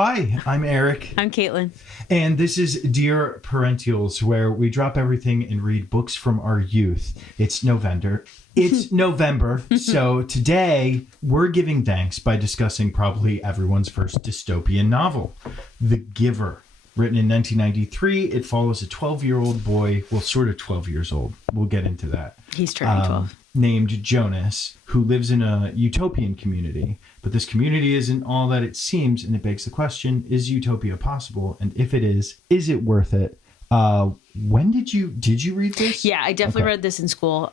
Hi, I'm Eric. I'm Caitlin. And this is Dear Parentials, where we drop everything and read books from our youth. It's November. So today we're giving thanks by discussing probably everyone's first dystopian novel, The Giver. Written in 1993, it follows a 12-year-old boy, well, sort of 12 years old. We'll get into that. He's turning 12. Named Jonas, who lives in a utopian community. But this community isn't all that it seems, and it begs the question, is utopia possible? And if it is it worth it? When did you read this? Yeah, I definitely read this in school.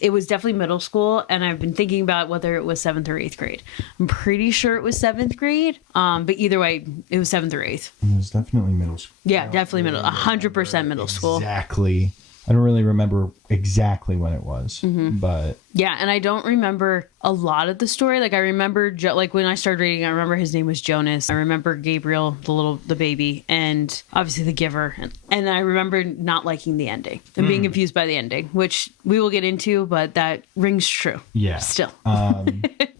It was definitely middle school, and I've been thinking about whether it was 7th or 8th grade. I'm pretty sure it was 7th grade, but either way, it was 7th or 8th. It was definitely middle school. Yeah, definitely middle. 100% middle school. Exactly. I don't really remember exactly when it was, but... Yeah, and I don't remember a lot of the story. Like, I remember, like, when I started reading, I remember his name was Jonas. I remember Gabriel, the baby, and obviously the giver. And I remember not liking the ending and being confused by the ending, which we will get into, but that rings true. Yeah. Still.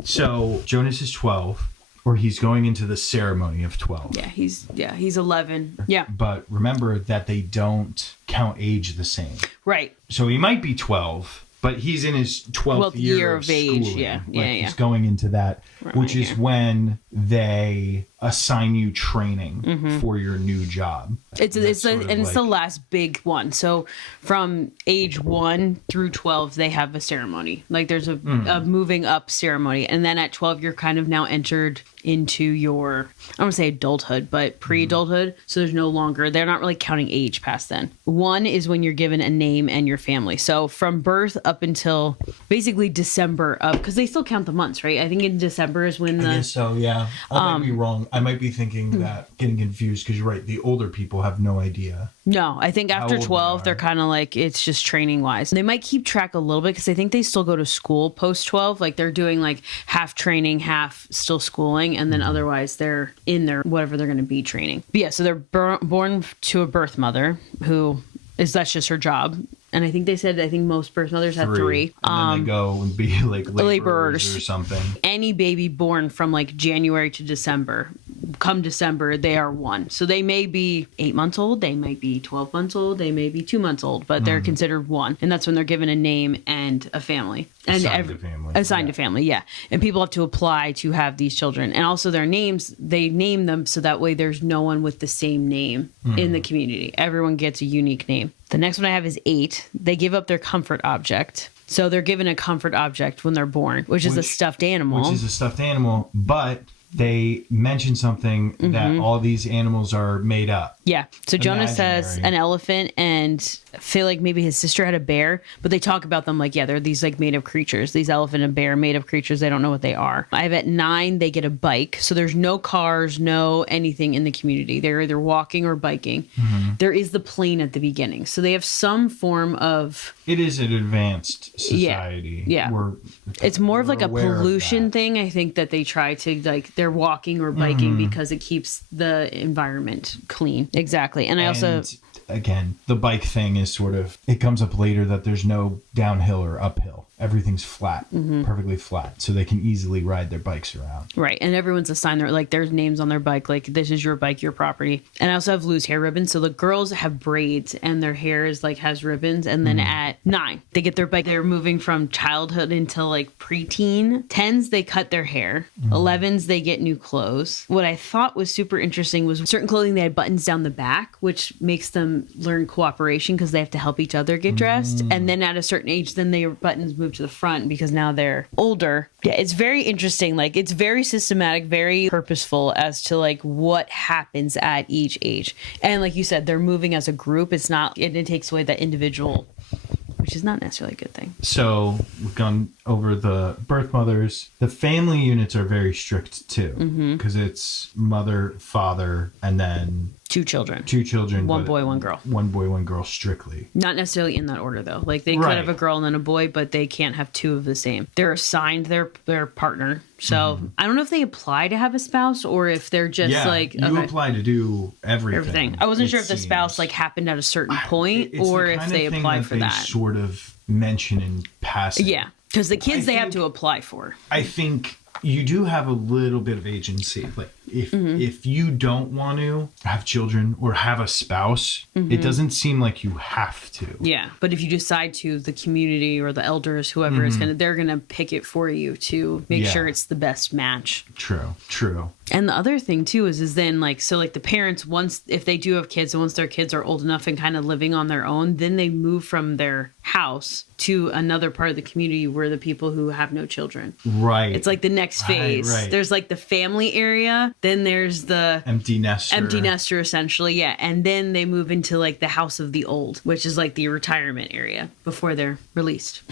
So, Jonas is 12. Or he's going into the ceremony of 12. Yeah, he's 11. Yeah. But remember that they don't count age the same. Right. So he might be 12, but he's in his 12th year of age. Schooling. Yeah. He's going into that, which is when they assign you training for your new job. It's the last big one. So from age 1 through 12, they have a ceremony. Like there's a moving up ceremony. And then at 12, you're kind of now entered into your, I don't want to say adulthood, but pre-adulthood. So they're not really counting age past then. 1 is when you're given a name and your family. So from birth up until basically December because they still count the months, right? I think in December is when I guess so, yeah. I might be wrong. I might be thinking that, getting confused, because you're right, the older people have no idea. No, I think after 12, they're kind of like, it's just training wise. They might keep track a little bit because I think they still go to school post 12. Like they're doing like half training, half still schooling. And then otherwise they're in their whatever they're going to be training. But yeah, so they're born to a birth mother that's just her job. And I think they said, most birth mothers have 3. And then they go and be like laborers or something. Any baby born from like January to December, come December, they are 1. So they may be 8 months old, they might be 12 months old, they may be 2 months old, but they're considered 1. And that's when they're given a name and a family. Assigned to family, yeah. And people have to apply to have these children. And also their names, they name them so that way there's no one with the same name in the community. Everyone gets a unique name. The next one I have is 8. They give up their comfort object. So they're given a comfort object when they're born, which is a stuffed animal. But they mention something that all these animals are made up. Yeah. So Jonas has an elephant, and I feel like maybe his sister had a bear, but they talk about them like, yeah, they're these like made of creatures, these elephant and bear made of creatures. They don't know what they are. I have at 9, they get a bike. So there's no cars, no anything in the community. They're either walking or biking. There is the plane at the beginning. So they have some form of... It is an advanced society. Yeah. It's more of like a pollution thing. I think that they try to like, they're walking or biking because it keeps the environment clean. Exactly. And I also... Again, the bike thing is sort of, it comes up later that there's no downhill or uphill. Everything's flat, perfectly flat. So they can easily ride their bikes around. Right. And everyone's assigned there's names on their bike. Like, this is your bike, your property. And I also have loose hair ribbons. So the girls have braids and their hair is like, has ribbons. And then at 9, they get their bike. They're moving from childhood into like preteen. 10s, they cut their hair. 11s, they get new clothes. What I thought was super interesting was certain clothing, they had buttons down the back, which makes them learn cooperation because they have to help each other get dressed. And then at a certain age, then their buttons move to the front because now they're older. Yeah, it's very interesting. Like, it's very systematic, very purposeful as to like what happens at each age. And like you said, they're moving as a group. It's not, it takes away that individual, which is not necessarily a good thing. So we've gone over the birth mothers. The family units are very strict too, because it's mother, father, and then 2 children. 2 children. 1 boy, 1 girl. 1 boy, 1 girl strictly. Not necessarily in that order though. Like they could have a girl and then a boy, but they can't have 2 of the same. They're assigned their partner. So I don't know if they apply to have a spouse or if they're just you apply to do everything. I wasn't sure if the spouse like happened at a certain point or if they apply for that. Sort of mention in passing. Yeah, because the kids they have to apply for. I think you do have a little bit of agency. Like If you don't want to have children or have a spouse, it doesn't seem like you have to. Yeah, but if you decide to, the community or the elders, whoever is they're gonna pick it for you to make sure it's the best match. True. And the other thing too is then like the parents, once if they do have kids and once their kids are old enough and kind of living on their own, then they move from their house to another part of the community where the people who have no children. Right. It's like the next phase. Right. There's like the family area, then there's the empty nester essentially, yeah. And then they move into like the house of the old, which is like the retirement area before they're released.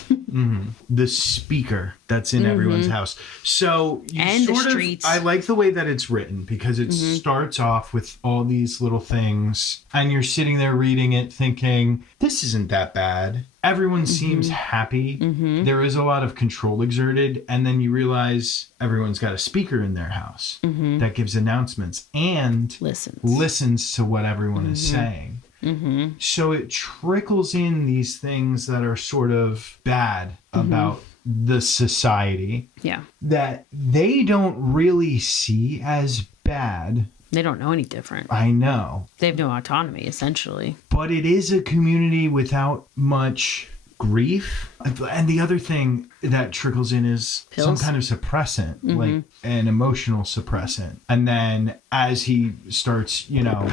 The speaker that's in everyone's house. So you and the streets. I like the way that it's written because it starts off with all these little things and you're sitting there reading it thinking, this isn't that bad. Everyone seems happy. There is a lot of control exerted. And then you realize everyone's got a speaker in their house that gives announcements and listens to what everyone is saying. So it trickles in these things that are sort of bad about the society that they don't really see as bad. They don't know any different. I know. They have no autonomy, essentially. But it is a community without much grief. And the other thing that trickles in is some kind of suppressant, like an emotional suppressant. And then as he starts,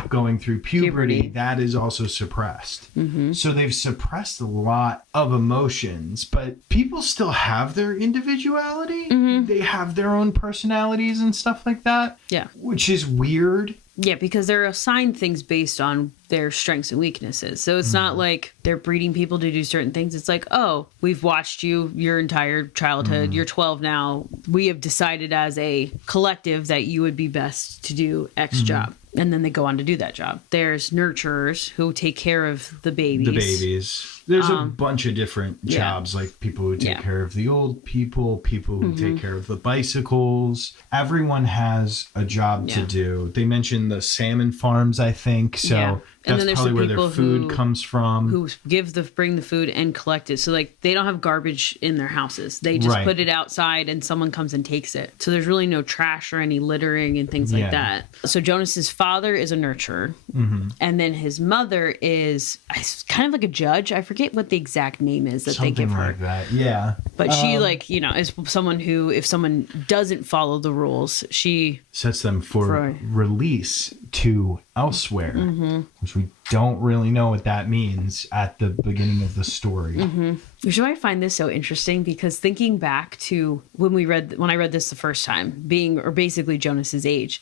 going through puberty, that is also suppressed. So they've suppressed a lot of emotions, but people still have their individuality. They have their own personalities and stuff like that. Yeah. Which is weird. Yeah, because they're assigned things based on their strengths and weaknesses. So it's not like they're breeding people to do certain things. It's like, oh, we've watched you your entire childhood. You're 12 now. We have decided as a collective that you would be best to do X job. And then they go on to do that job. There's nurturers who take care of the babies. There's a bunch of different jobs, like people who take care of the old people who take care of the bicycles. Everyone has a job to do. They mentioned the salmon farms, I think. So that's probably where their food comes from. Who bring the food and collect it. So like they don't have garbage in their houses. They just put it outside and someone comes and takes it. So there's really no trash or any littering and things like that. So Jonas's father is a nurturer. And then his mother is kind of like a judge. I forget what the exact name is that something they give her. Like that. Yeah. But she is someone who, if someone doesn't follow the rules, she sets them for release to elsewhere, which we don't really know what that means at the beginning of the story. Which is why I find this so interesting, because thinking back to when I read this the first time, basically Jonas's age,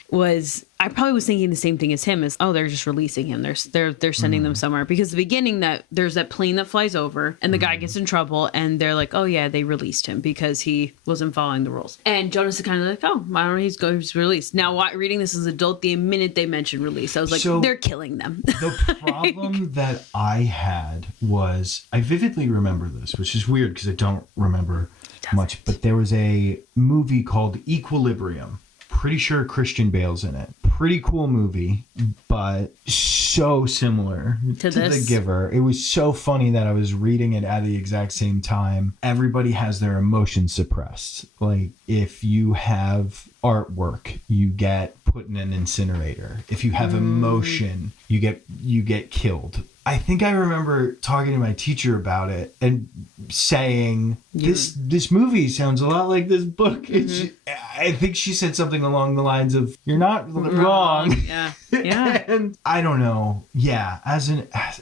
I probably was thinking the same thing as him, they're just releasing him. They're sending them somewhere, because the beginning that there's that plane that flies over and the guy gets in trouble and they're like, oh yeah, they released him because he wasn't following the rules. And Jonas is kind of like, oh, I don't know, he's released. Now, reading this as an adult, the minute they mentioned release, I was like, they're killing them. The problem that I had was, I vividly remember this, which is weird because I don't remember much, but there was a movie called Equilibrium. Pretty sure Christian Bale's in it. Pretty cool movie, but so similar to The Giver. It was so funny that I was reading it at the exact same time. Everybody has their emotions suppressed. Like, if you have artwork, you get put in an incinerator. If you have emotion, you get killed. I think I remember talking to my teacher about it and saying, this movie sounds a lot like this book. I think she said something along the lines of, you're not wrong. Yeah. And I don't know. Yeah.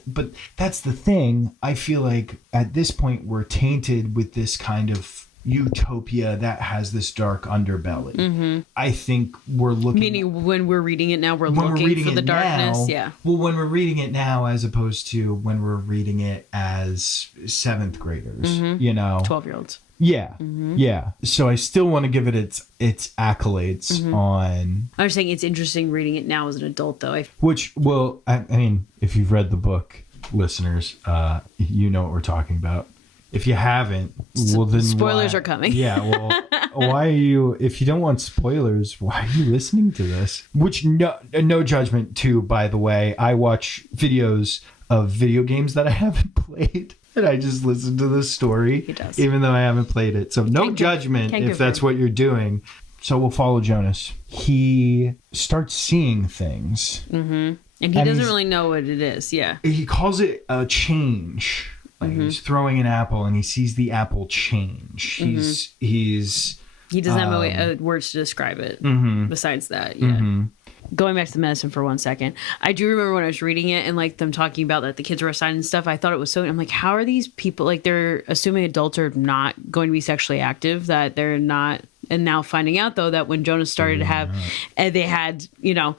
But that's the thing. I feel like at this point we're tainted with this kind of utopia that has this dark underbelly. I think we're looking... Meaning when we're reading it now, we're looking for the darkness? Now, well, when we're reading it now as opposed to when we're reading it as 7th graders, 12-year-olds. Yeah. Yeah. So I still want to give it its accolades on... I was saying it's interesting reading it now as an adult, though. I mean, if you've read the book, listeners, you know what we're talking about. If you haven't, well then spoilers are coming. Yeah, well, why are you? If you don't want spoilers, why are you listening to this? Which no judgment too, by the way. I watch videos of video games that I haven't played, and I just listen to the story, even though I haven't played it. So no judgment if that's what you're doing. So we'll follow Jonas. He starts seeing things. And he doesn't really know what it is. Yeah. He calls it a change. Like he's throwing an apple and he sees the apple change. He doesn't have words to describe it besides that. Yeah. Going back to the medicine for 1 second, I do remember when I was reading it and like them talking about that the kids were assigned and stuff. I thought it was so. I'm like, how are these people like? They're assuming adults are not going to be sexually active, that they're not, and now finding out though that when Jonas started to have, and they had, you know,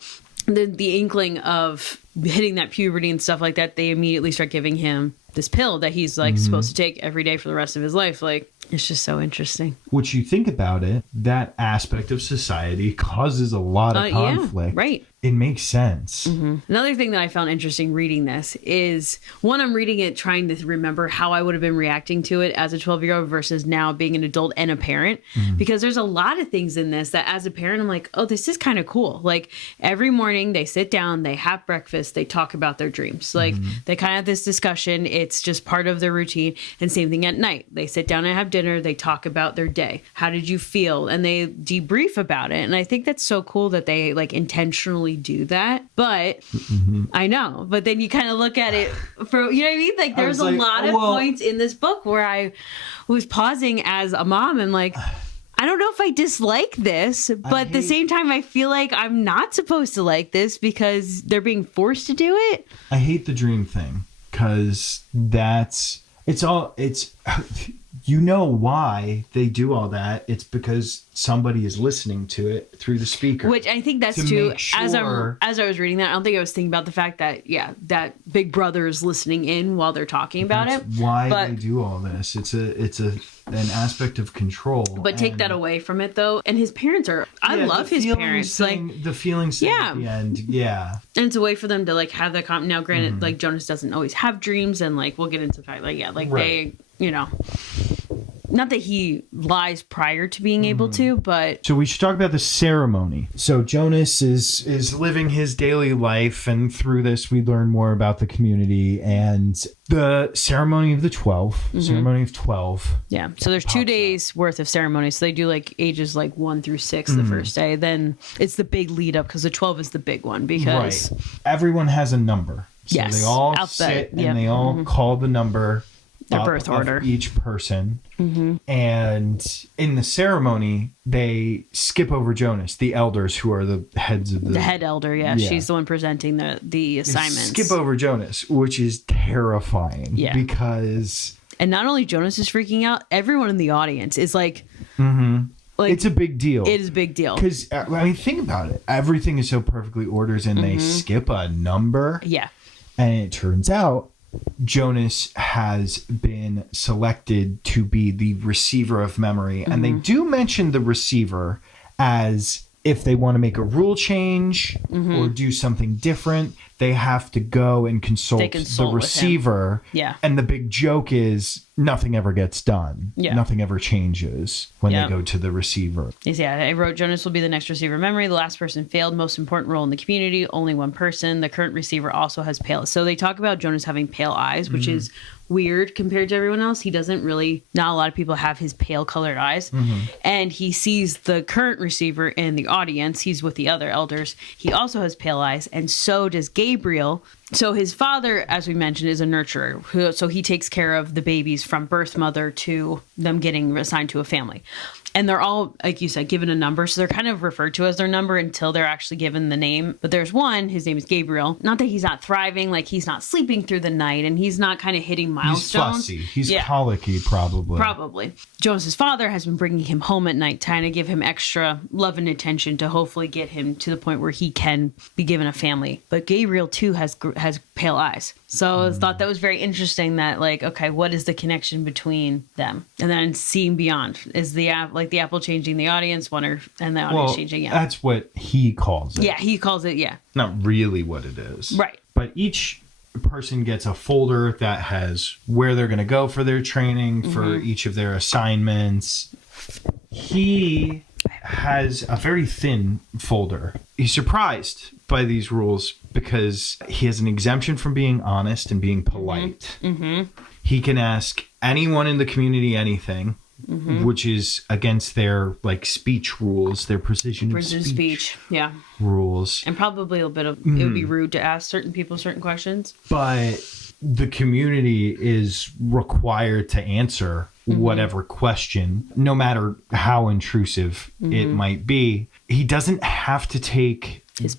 the inkling of hitting that puberty and stuff like that, they immediately start giving him this pill that he's like supposed to take every day for the rest of his life. Like, it's just so interesting. Which you think about it, that aspect of society causes a lot of conflict. Yeah, right. It makes sense. Another thing that I found interesting reading this is, one, I'm reading it trying to remember how I would have been reacting to it as a 12-year-old versus now being an adult and a parent. Because there's a lot of things in this that as a parent, I'm like, oh, this is kind of cool. Like every morning they sit down, they have breakfast, they talk about their dreams. Like they kind of have this discussion. It's just part of their routine. And same thing at night. They sit down and have dinner. They talk about their day. How did you feel? And they debrief about it. And I think that's so cool that they like intentionally do that. But I know, but then you kind of look at it for, you know what I mean? Like there's a lot of points in this book where I was pausing as a mom and like, I don't know if I dislike this, but at the same time, I feel like I'm not supposed to like this because they're being forced to do it. I hate the dream thing because it's you know why they do all that. It's because somebody is listening to it through the speaker. Which I think that's too, as I was reading that, I don't think I was thinking about the fact that, that Big Brother is listening in while they're talking about it. Why they do all this. It's an aspect of control. But take that away from it though. And his parents are, I love his parents. Like the feelings at the end. Yeah. And it's a way for them to like have that now granted, like Jonas doesn't always have dreams and like, we'll get into the fact they, you know, not that he lies prior to being able to, but... So we should talk about the ceremony. So Jonas is living his daily life, and through this we learn more about the community and the ceremony of the 12. Ceremony of 12. Yeah, so there's 2 days worth of ceremony. So they do like ages like 1 through 6 the first day. Then it's the big lead up because the 12 is the big one because... Right. Everyone has a number. So yes. they all sit and they all call the number... Their birth order. Of each person. And in the ceremony, they skip over Jonas, the elders who are the heads of the head elder. Yeah, she's the one presenting the assignments. Skip over Jonas, which is terrifying. Yeah, because and not only Jonas is freaking out, everyone in the audience is like. Like, it's a big deal. It is a big deal. Because, I mean, think about it. Everything is so perfectly ordered, and they skip a number. Yeah. And it turns out Jonas has been selected to be the receiver of memory. And they do mention the receiver as if they want to make a rule change or do something different, they have to go and consult the receiver. Yeah. And the big joke is nothing ever gets done. Yeah. Nothing ever changes when they go to the receiver. Yeah, I wrote Jonas will be the next receiver of memory. The last person failed. Most important role in the community. Only one person. The current receiver also has pale. So they talk about Jonas having pale eyes, which is weird compared to everyone else. He doesn't really, not a lot of people have his pale colored eyes. And he sees the current receiver in the audience. He's with the other elders. He also has pale eyes, and so does Gabriel. So his father, as we mentioned, is a nurturer. So he takes care of the babies from birth mother to them getting assigned to a family. And they're all, like you said, given a number. So they're kind of referred to as their number until they're actually given the name. But there's one, his name is Gabriel. Not that he's not thriving, like he's not sleeping through the night and he's not kind of hitting milestones. He's fussy. He's colicky, probably. Probably. Jonas's father has been bringing him home at night, trying to give him extra love and attention to hopefully get him to the point where he can be given a family. But Gabriel, too, has pale eyes. So I thought that was very interesting that, like, okay, what is the connection between them? And then seeing beyond. Is the apple changing the audience, and the audience changing? Yeah. That's what he calls it. Yeah, he calls it, Not really what it is. Right. But each person gets a folder that has where they're going to go for their training, for each of their assignments. He has a very thin folder. He's surprised by these rules because he has an exemption from being honest and being polite. He can ask anyone in the community anything which is against their like speech rules, their precision of speech yeah, rules. and probably a bit of it would be rude to ask certain people certain questions. But the community is required to answer whatever question, no matter how intrusive it might be. He doesn't have to take His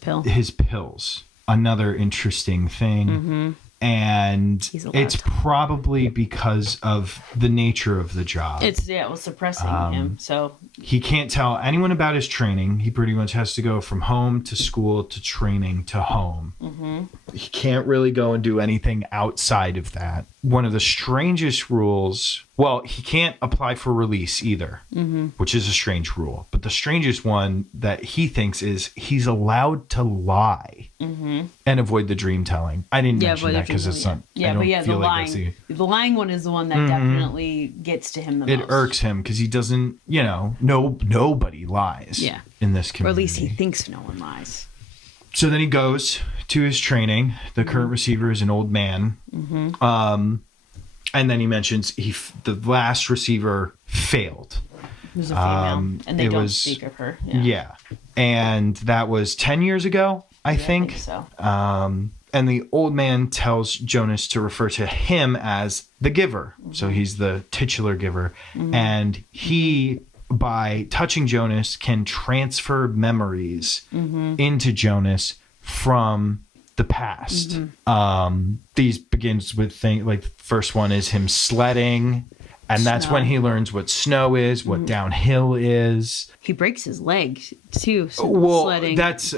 pills. Another interesting thing. And it's probably because of the nature of the job. It was suppressing him. So he can't tell anyone about his training. He pretty much has to go from home to school to training to home. He can't really go and do anything outside of that. One of the strangest rules, well, he can't apply for release either, which is a strange rule. But the strangest one that he thinks is he's allowed to lie and avoid the dream telling. I didn't mention that because it's not. Yeah, but yeah, the lying one is the one that definitely gets to him the most. It irks him because he doesn't, nobody lies in this community. Or at least he thinks no one lies. So then he goes to his training. The current receiver is an old man. And then he mentions the last receiver failed. It was a female, and they don't speak of her. Yeah. And that was 10 years ago, I think. So. And the old man tells Jonas to refer to him as the giver. So he's the titular giver. And he, by touching Jonas, can transfer memories into Jonas from the past. These begins with things like the first one is him sledding. And that's when he learns what snow is, what downhill is. He breaks his leg too. Sledding. That's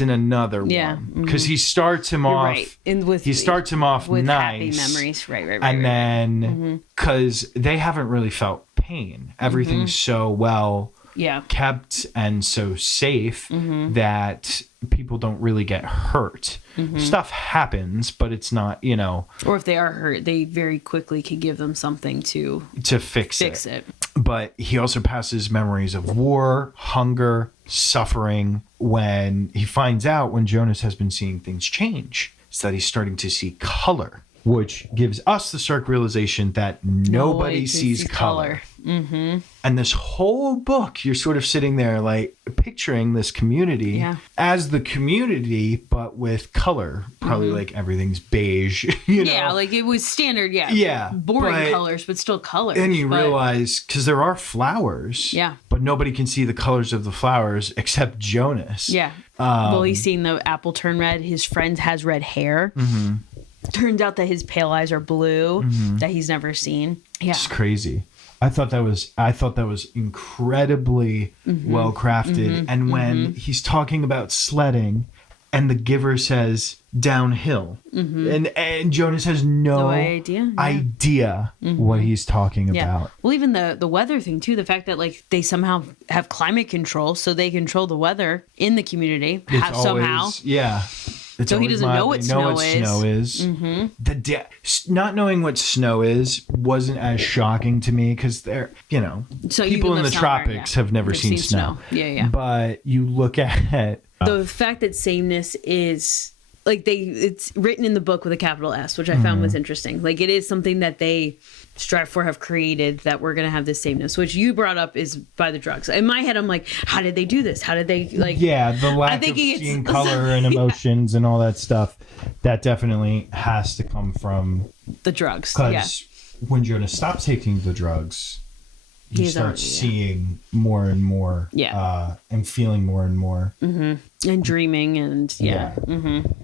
in another one because he starts him off. Right. He starts him off with nice happy memories. Right. And then because they haven't really felt pain, everything's so well kept and so safe that people don't really get hurt. Stuff happens, but it's not, Or if they are hurt, they very quickly can give them something to fix it. But he also passes memories of war, hunger, suffering. When he finds out when Jonas has been seeing things change, is that he's starting to see color, which gives us the stark realization that nobody sees color. And this whole book, you're sort of sitting there like picturing this community as the community, but with color. Probably like everything's beige, Yeah, like it was standard, boring colors, but still colors. And you realize, because there are flowers, but nobody can see the colors of the flowers except Jonas. Yeah. Well, he's seen the apple turn red. His friend has red hair. Turns out that his pale eyes are blue that he's never seen. Yeah. It's crazy. I thought that was incredibly well crafted. And when he's talking about sledding and the giver says downhill and Jonas has no idea what he's talking about. Well, even the weather thing too, the fact that like they somehow have climate control, so they control the weather in the community somehow. So he doesn't know what snow is. Not knowing what snow is wasn't as shocking to me because they're, people in the tropics have never seen snow. Yeah. But you look at the fact that sameness is like it's written in the book with a capital S, which I found was interesting. Like it is something that they strive for, have created, that we're going to have this sameness, which you brought up is by the drugs. In my head, I'm like, how did they do this? How did they the lack of seeing color and emotions and all that stuff, that definitely has to come from the drugs. Because when Jonas stops taking the drugs, he starts seeing more and more and feeling more and more. And dreaming and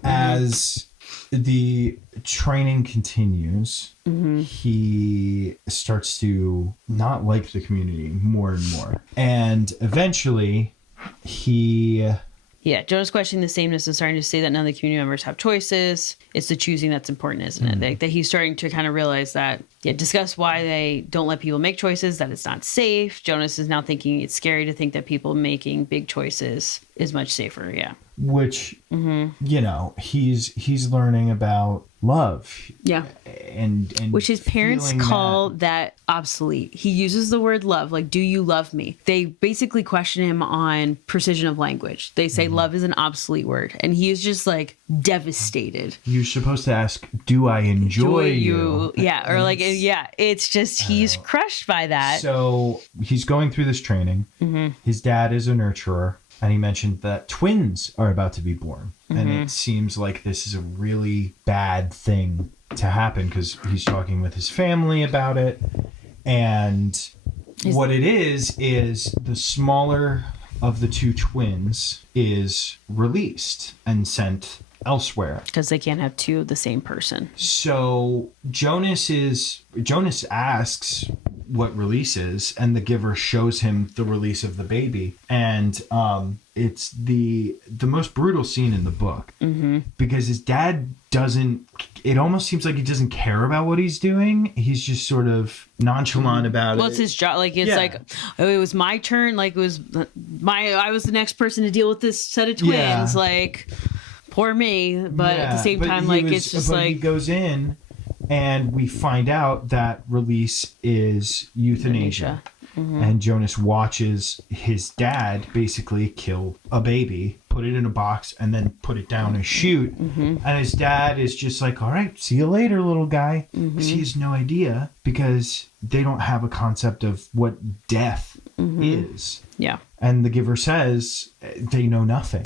as the training continues, he starts to not like the community more and more. And eventually Jonas questioning the sameness and starting to say that none of the community members have choices. It's the choosing that's important, isn't it? That he's starting to kind of realize that, discuss why they don't let people make choices, that it's not safe. Jonas is now thinking it's scary to think that people making big choices is much safer. which, you know, he's learning about love. Yeah. And which his parents feeling call that obsolete. He uses the word love, like, do you love me? They basically question him on precision of language. They say love is an obsolete word. And he is just like devastated. You're supposed to ask, do I enjoy you? Yeah. Or like, yeah, it's just, he's crushed by that. So he's going through this training. His dad is a nurturer. And he mentioned that twins are about to be born. And it seems like this is a really bad thing to happen because he's talking with his family about it. And what it is the smaller of the two twins is released and sent elsewhere. Because they can't have two of the same person. So Jonas asks what release is, and the giver shows him the release of the baby. And it's the most brutal scene in the book because his dad it almost seems like he doesn't care about what he's doing. He's just sort of nonchalant about it. Well, it's his job. Like, it's like, oh, it was my turn. Like, I was the next person to deal with this set of twins. Yeah. Like, poor me. But at the same time, like, it's just like, he goes in and we find out that release is euthanasia. And Jonas watches his dad basically kill a baby, put it in a box, and then put it down and shoot. And his dad is just like, all right, see you later, little guy. Because he has no idea, because they don't have a concept of what death is. Yeah. And the giver says they know nothing.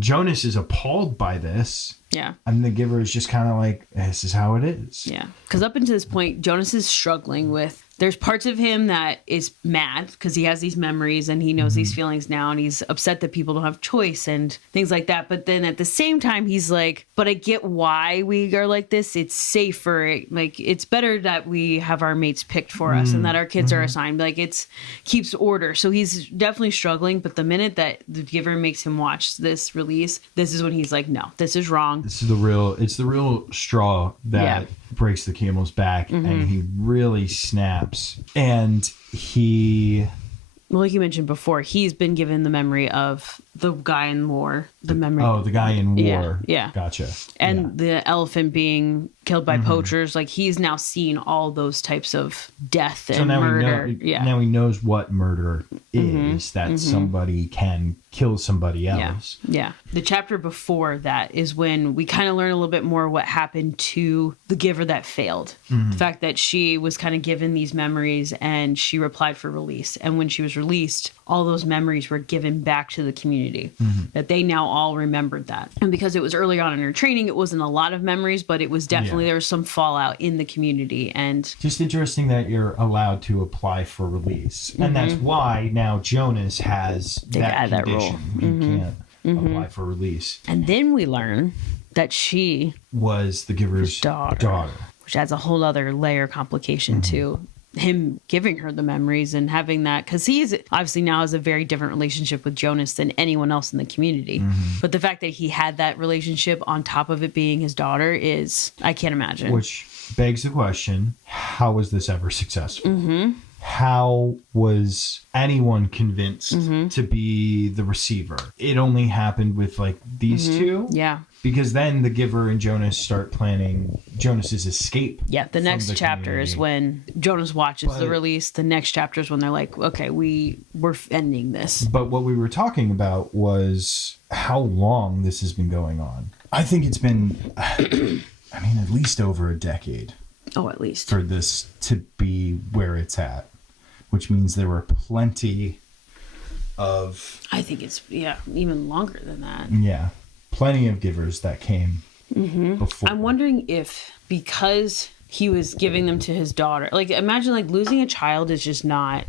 Jonas is appalled by this. Yeah. And the giver is just kind of like, this is how it is. Yeah. Because up until this point, Jonas is struggling with, there's parts of him that is mad because he has these memories and he knows these feelings now, and he's upset that people don't have choice and things like that. But then at the same time, he's like, but I get why we are like this. It's safer. Like, it's better that we have our mates picked for us and that our kids are assigned. Like, it's keeps order. So he's definitely struggling. But the minute that the giver makes him watch this release, this is when he's like, no, this is wrong. It's the real straw that breaks the camel's back, and he really snaps. And well, like you mentioned before, he's been given the memory of the guy in war. The memory. Oh, the guy in war. Yeah. Gotcha. And the elephant being killed by poachers. Like, he's now seen all those types of death and murder. Now he knows what murder is, that somebody can kill somebody else. Yeah. The chapter before that is when we kind of learn a little bit more what happened to the giver that failed. The fact that she was kind of given these memories and she replied for release. And when she was released, all those memories were given back to the community, that they now all remembered that. And because it was early on in her training, it wasn't a lot of memories, but it was definitely, there was some fallout in the community. And just interesting that you're allowed to apply for release. And that's why now Jonas has that condition. He can't apply for release. And then we learn that she was the giver's daughter. Which adds a whole other layer of complication to him giving her the memories and having that, because he's obviously now has a very different relationship with Jonas than anyone else in the community. But the fact that he had that relationship on top of it being his daughter is, I can't imagine. Which begs the question, how was this ever successful? How was anyone convinced to be the receiver? It only happened with like these two. Yeah. Because then the giver and Jonas start planning Jonas's escape. Yeah, the next chapter is when Jonas watches the release. The next chapter is when they're like, okay, we're ending this. But what we were talking about was how long this has been going on. I think it's been, at least over a decade. Oh, at least. For this to be where it's at. Which means there were plenty of... I think it's, even longer than that. Yeah. Plenty of givers that came before. I'm wondering if, because he was giving them to his daughter, like, imagine like losing a child is just not,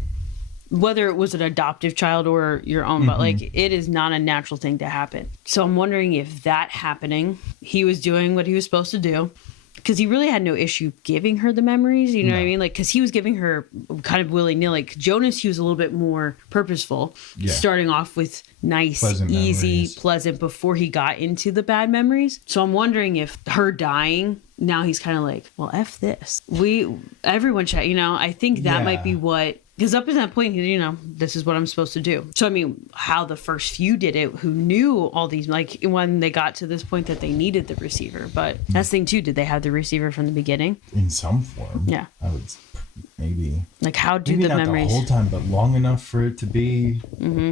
whether it was an adoptive child or your own, but like, it is not a natural thing to happen. So I'm wondering if that happening, he was doing what he was supposed to do. Because he really had no issue giving her the memories, you know what I mean? Like, because he was giving her kind of willy-nilly. Like, Jonas, he was a little bit more purposeful, starting off with nice, pleasant, easy, pleasant before he got into the bad memories. So I'm wondering if her dying now he's kind of like, well, F this. Everyone should, I think that might be what, because up to that point, this is what I'm supposed to do. So, I mean, how the first few did it, who knew all these, like when they got to this point that they needed the receiver. But that's the thing too, did they have the receiver from the beginning? In some form. Yeah. I would maybe. Like how do maybe the not memories... the whole time, but long enough for it to be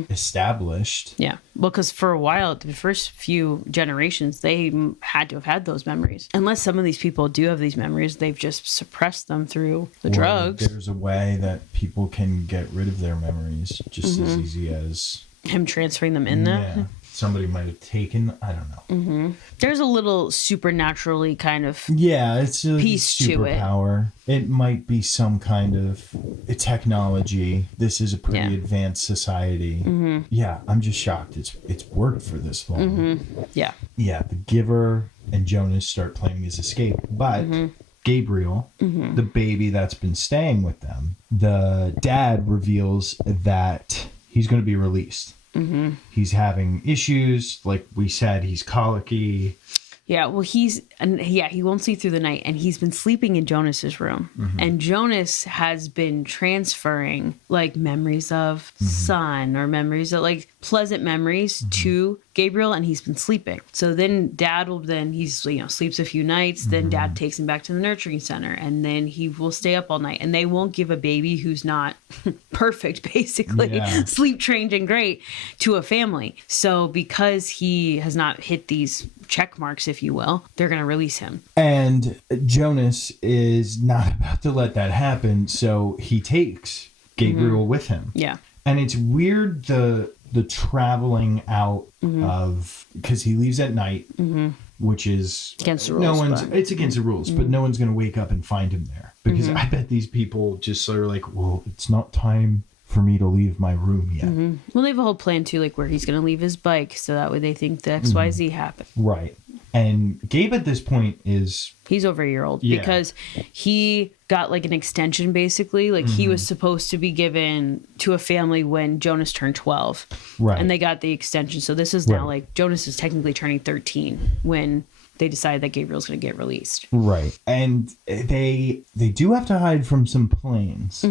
established. Yeah. Well, because for a while, the first few generations, they had to have had those memories. Unless some of these people do have these memories, they've just suppressed them through the drugs. There's a way that people can get rid of their memories just as easy as... him transferring them in there? Yeah. Somebody might have taken, I don't know. There's a little supernaturally kind of it's a piece to it. Superpower. It might be some kind of technology. This is a pretty advanced society. Yeah, I'm just shocked. It's worked for this long. Yeah. Yeah, the Giver and Jonas start planning his escape, but Gabriel, the baby that's been staying with them, the dad reveals that he's going to be released. He's having issues, like we said. He's colicky. Yeah, well, he won't sleep through the night, and he's been sleeping in Jonas's room. And Jonas has been transferring like memories of son or memories of like pleasant memories to Gabriel, and he's been sleeping. So then he's sleeps a few nights, then dad takes him back to the nurturing center, and then he will stay up all night, and they won't give a baby who's not perfect, basically sleep trained and great, to a family. So because he has not hit these check marks, if you will, they're going to release him. And Jonas is not about to let that happen, so he takes Gabriel with him. Yeah. And it's weird the traveling out of, because he leaves at night, which is against the rules. It's against the rules, but no one's going to wake up and find him there, because I bet these people just sort of like, well, it's not time for me to leave my room yet. Well, they have a whole plan too, like where he's going to leave his bike, so that way they think the XYZ happened. Right. And Gabe at this point he's over a year old because he got like an extension, basically. Like he was supposed to be given to a family when Jonas turned 12. Right. And they got the extension. So this is now like Jonas is technically turning 13 when they decide that Gabriel's going to get released. Right. And they do have to hide from some planes.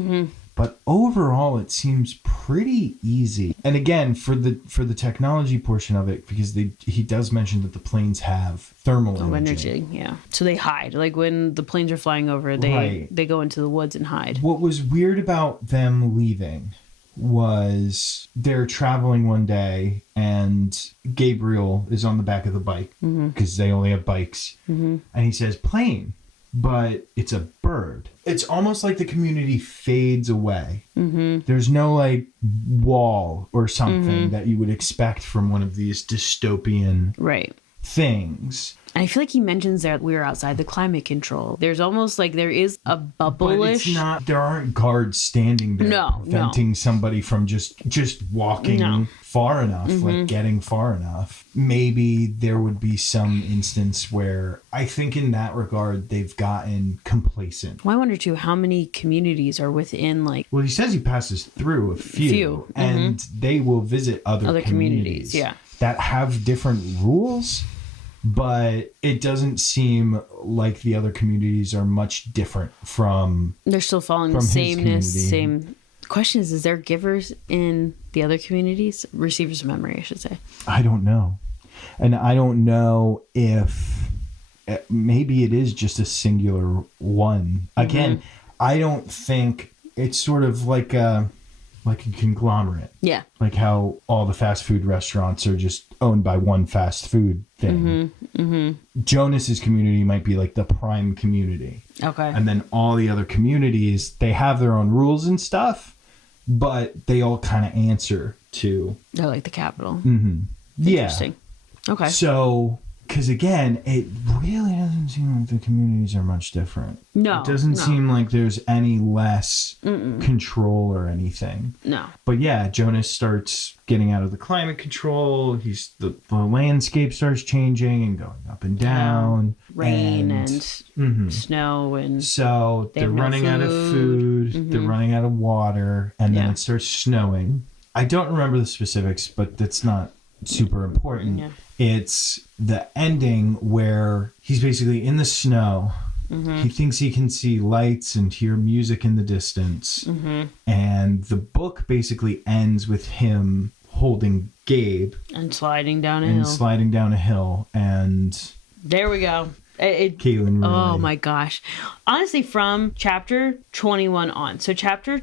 But overall, it seems pretty easy. And again, for the technology portion of it, because he does mention that the planes have thermal energy. Yeah. So they hide. Like when the planes are flying over, they go into the woods and hide. What was weird about them leaving was they're traveling one day and Gabriel is on the back of the bike because they only have bikes. And he says, plane. But it's a bird. It's almost like the community fades away. There's no like wall or something that you would expect from one of these dystopian things. And I feel like he mentions that we were outside the climate control. There's almost like there is a bubble-ish. But it's not, there aren't guards standing there preventing somebody from just walking far enough, like getting far enough. Maybe there would be some instance where I think in that regard they've gotten complacent. Well, I wonder too, how many communities are within like... Well, he says he passes through a few. And they will visit other communities that have different rules. But it doesn't seem like the other communities are much different from... They're still following the sameness, same... The question is there givers in the other communities? Receivers of memory, I should say. I don't know. And I don't know if... Maybe it is just a singular one. Again, I don't think... It's sort of like a conglomerate. Yeah. Like how all the fast food restaurants are just owned by one fast food thing. Jonas's community might be like the prime community. Okay. And then all the other communities, they have their own rules and stuff, but they all kind of answer to... They're like the capital. Interesting. Okay. So... Because again, it really doesn't seem like the communities are much different. No. It doesn't seem like there's any less control or anything. No. But yeah, Jonas starts getting out of the climate control. The landscape starts changing and going up and down. Rain and snow. And so they're running out of food. They're running out of water. And then it starts snowing. I don't remember the specifics, but that's not super important. Yeah. It's the ending where he's basically in the snow. He thinks he can see lights and hear music in the distance. And the book basically ends with him holding Gabe. And sliding down a hill. And there we go. Caitlin, oh my gosh. Honestly, from chapter 21 on. So chapter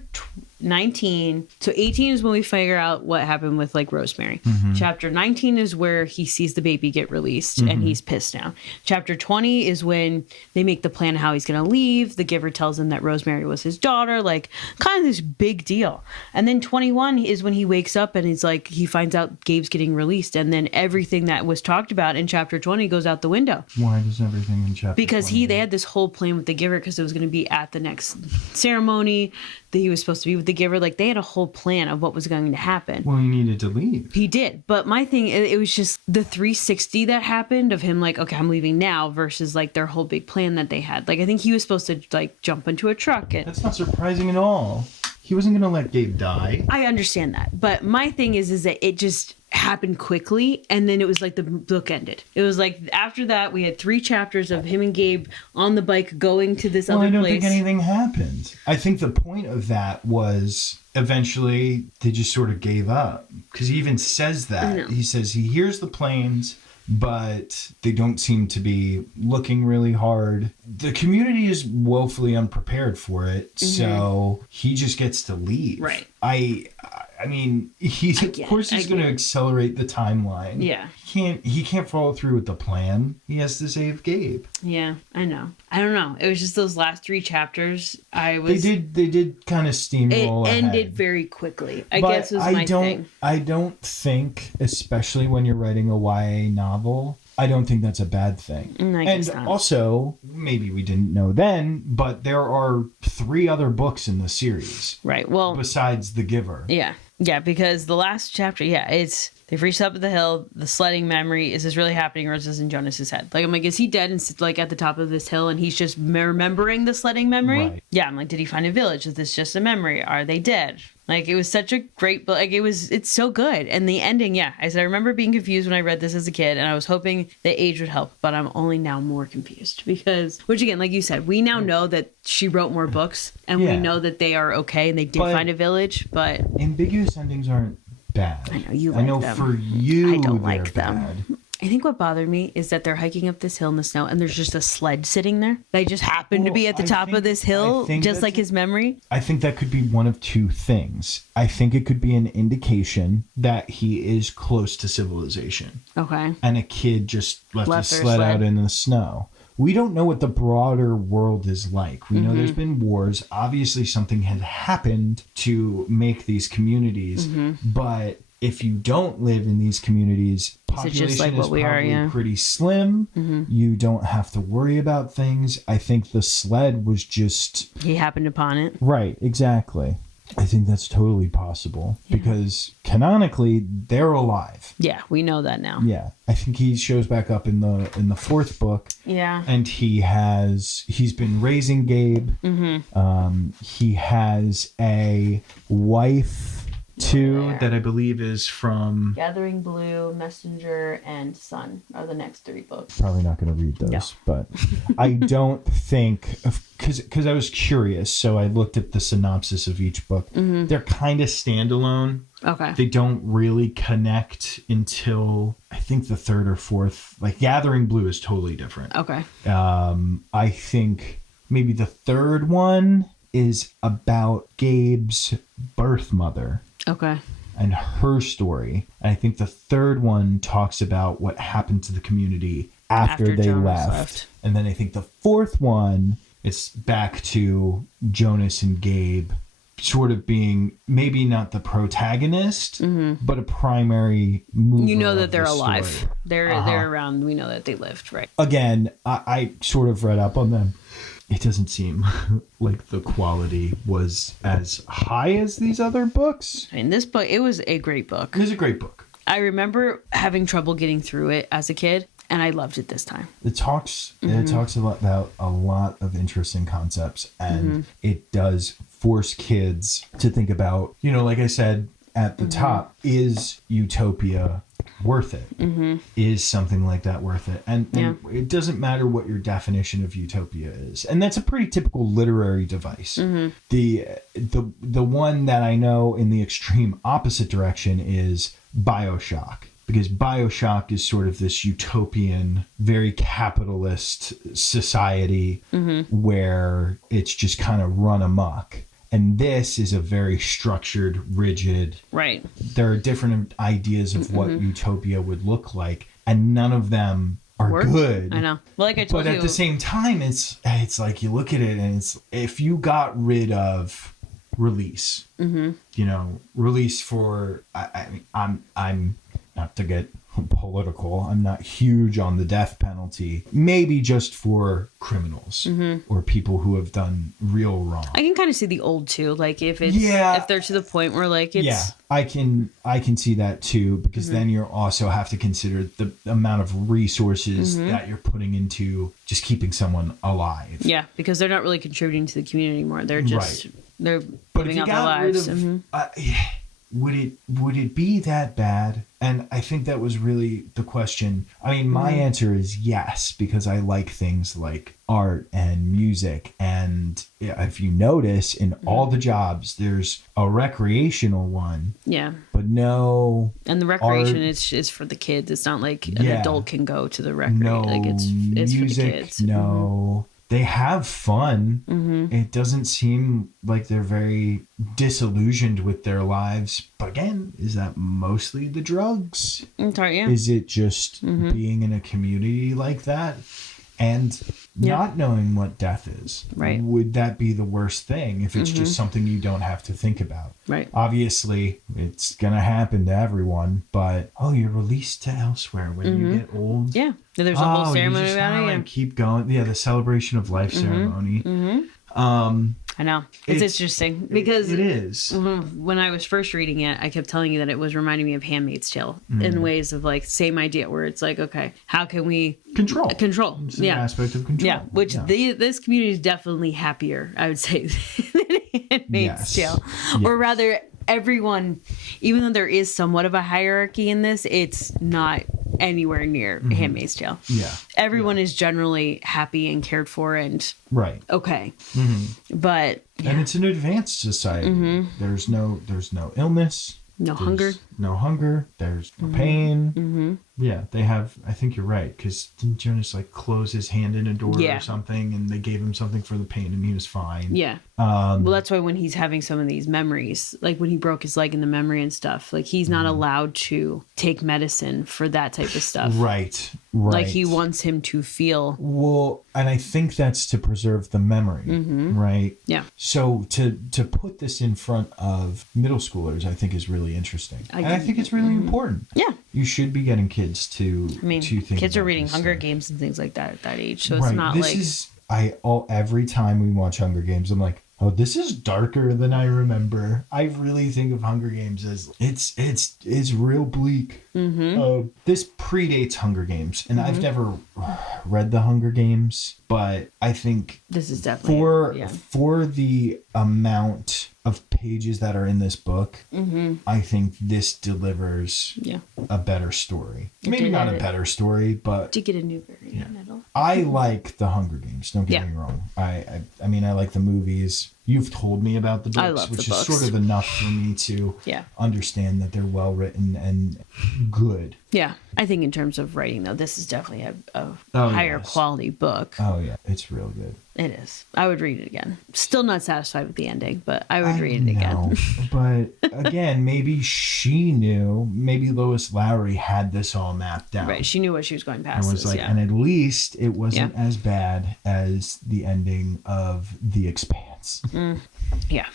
19. So 18 is when we figure out what happened with like Rosemary. Chapter 19 is where he sees the baby get released and he's pissed now. Chapter 20 is when they make the plan how he's going to leave. The giver tells him that Rosemary was his daughter, like kind of this big deal. And then 21 is when he wakes up and he's like, he finds out Gabe's getting released. And then everything that was talked about in chapter 20 goes out the window. Why does everything in chapter Because 20 they had this whole plan with the giver because it was going to be at the next ceremony that he was supposed to be with the giver. Like they had a whole plan of what was going to happen. Well, he needed to leave. He did. But my thing, it was just the 360 that happened of him like, okay, I'm leaving now versus like their whole big plan that they had. Like I think he was supposed to like jump into a truck. That's not surprising at all. He wasn't going to let Gabe die. I understand that. But my thing is that it just happened quickly and then it was like the book ended. It was like after that we had 3 chapters of him and Gabe on the bike going to this other place. I don't think anything happened. I think the point of that was eventually they just sort of gave up. Because he even says that. He says he hears the planes, but they don't seem to be looking really hard. The community is woefully unprepared for it, so he just gets to leave. Right. I mean, he's going to accelerate the timeline. Yeah. He can't follow through with the plan. He has to save Gabe. Yeah, I know. I don't know. It was just those last 3 chapters. They did kind of steamroll ahead. It ended very quickly. I guess was my thing. I don't think, especially when you're writing a YA novel, I don't think that's a bad thing. And also, maybe we didn't know then, but there are 3 other books in the series. Right. Well, besides The Giver. Yeah. Yeah, because the last chapter, it's they've reached up at the hill. The sledding memory, is this really happening or is this in Jonas's head? Like, I'm like, is he dead and like at the top of this hill and he's just remembering the sledding memory? Right. Yeah, I'm like, did he find a village? Is this just a memory? Are they dead? Like, it was such a great book. Like, it's so good. And the ending, I said, I remember being confused when I read this as a kid, and I was hoping that age would help, but I'm only now more confused because, which again, like you said, we now know that she wrote more books, and we know that they are okay, and they did find a village, but... Ambiguous endings aren't bad. I know, you like them. I know for you, I don't like them. Bad. I think what bothered me is that they're hiking up this hill in the snow and there's just a sled sitting there. They just happen to be at the top of this hill, just like his memory. I think that could be one of 2 things. I think it could be an indication that he is close to civilization. Okay. And a kid just left his sled out in the snow. We don't know what the broader world is like. We know there's been wars. Obviously, something had happened to make these communities. But if you don't live in these communities, population is probably pretty slim. You don't have to worry about things. I think the sled was just... He happened upon it. Right, exactly. I think that's totally possible because canonically they're alive. Yeah, we know that now. Yeah, I think he shows back up in the 4th book. Yeah, and he's been raising Gabe. He has a wife too that I believe is from Gathering Blue, Messenger, and Sun are the next 3 books. Probably not going to read those, but I don't think because I was curious, so I looked at the synopsis of each book. They're kind of standalone. Okay. They don't really connect until I think the 3rd or 4th. Like Gathering Blue is totally different. Okay. I think maybe the 3rd one is about Gabe's birth mother. Okay. And her story. And I think the 3rd one talks about what happened to the community after they left. And then I think the 4th one is back to Jonas and Gabe sort of being maybe not the protagonist, but a primary mover. You know that they're alive. Story. They're around. We know that they lived, right? Again, I sort of read up on them. It doesn't seem like the quality was as high as these other books. I mean, this book, it was a great book. It was a great book. I remember having trouble getting through it as a kid, and I loved it this time. It talks about a lot of interesting concepts, and it does force kids to think about, like I said at the top, is utopia worth it? Is something like that worth it? And it doesn't matter what your definition of utopia is. And that's a pretty typical literary device. The one that I know in the extreme opposite direction is BioShock. Because BioShock is sort of this utopian, very capitalist society where it's just kind of run amok. And this is a very structured, rigid. Right. There are different ideas of what utopia would look like, and none of them are good. I know. Well, like I told you. But at the same time, it's like you look at it and it's, if you got rid of release, release for, I'm not to get political, I'm not huge on the death penalty, maybe just for criminals or people who have done real wrong. I can kind of see the old too, like if it's if they're to the point where like it's I can see that too, because then you also have to consider the amount of resources that you're putting into just keeping someone alive. Yeah, because they're not really contributing to the community anymore. They're just they're living out their lives. Would it be that bad? And I think that was really the question. I mean, my answer is yes, because I like things like art and music. And if you notice, in all the jobs, there's a recreational one. Yeah. But no. And the recreation is for the kids. It's not like an adult can go to the recreation. No like it's music, for the kids. No. They have fun. It doesn't seem like they're very disillusioned with their lives. But again, is that mostly the drugs? Is it just being in a community like that and not knowing what death is? Right. Would that be the worst thing if it's just something you don't have to think about? Right. Obviously, it's going to happen to everyone, but you're released to elsewhere when you get old. Yeah. There's a whole ceremony about it. Keep going. Yeah, the celebration of life ceremony. I know. It's interesting because it is. When I was first reading it, I kept telling you that it was reminding me of Handmaid's Tale in ways of like same idea where it's like, okay, how can we control? It's an aspect of control. Yeah, which this community is definitely happier, I would say, than Handmaid's Tale. Or rather, everyone, even though there is somewhat of a hierarchy in this, it's not anywhere near Handmaid's Tale. Yeah. Everyone is generally happy and cared for and okay. But and it's an advanced society. There's no illness. No hunger. No hunger. There's no pain. Yeah, they have. I think you're right, because didn't Jonas like close his hand in a door or something, and they gave him something for the pain, and he was fine. Yeah. Well, that's why when he's having some of these memories, like when he broke his leg in the memory and stuff, like he's not allowed to take medicine for that type of stuff. Right. Like he wants him to feel. Well, and I think that's to preserve the memory, right? Yeah. So to put this in front of middle schoolers, I think is really interesting. And I think it's really important. Yeah. You should be getting kids to think kids are reading Hunger Games and things like that at that age, so it's not every time we watch Hunger Games, I'm like, oh, this is darker than I remember. I really think of Hunger Games as it's real bleak. This predates Hunger Games, and I've never read the Hunger Games, but I think this is definitely for the amount of pages that are in this book, I think this delivers a better story. Maybe not a better story, but to get a new variant. I like the Hunger Games. Don't get me wrong. I mean, I like the movies. You've told me about the books, which is sort of enough for me to understand that they're well written and good. Yeah, I think in terms of writing, though, this is definitely a higher quality book. Oh yeah, it's real good. It is. I would read it again. Still not satisfied with the ending, but I would read it again. But again, maybe she knew. Maybe Lois Lowry had this all mapped out. Right. She knew what she was going past. And was like, and at least it wasn't as bad as the ending of The Expanse. Yeah.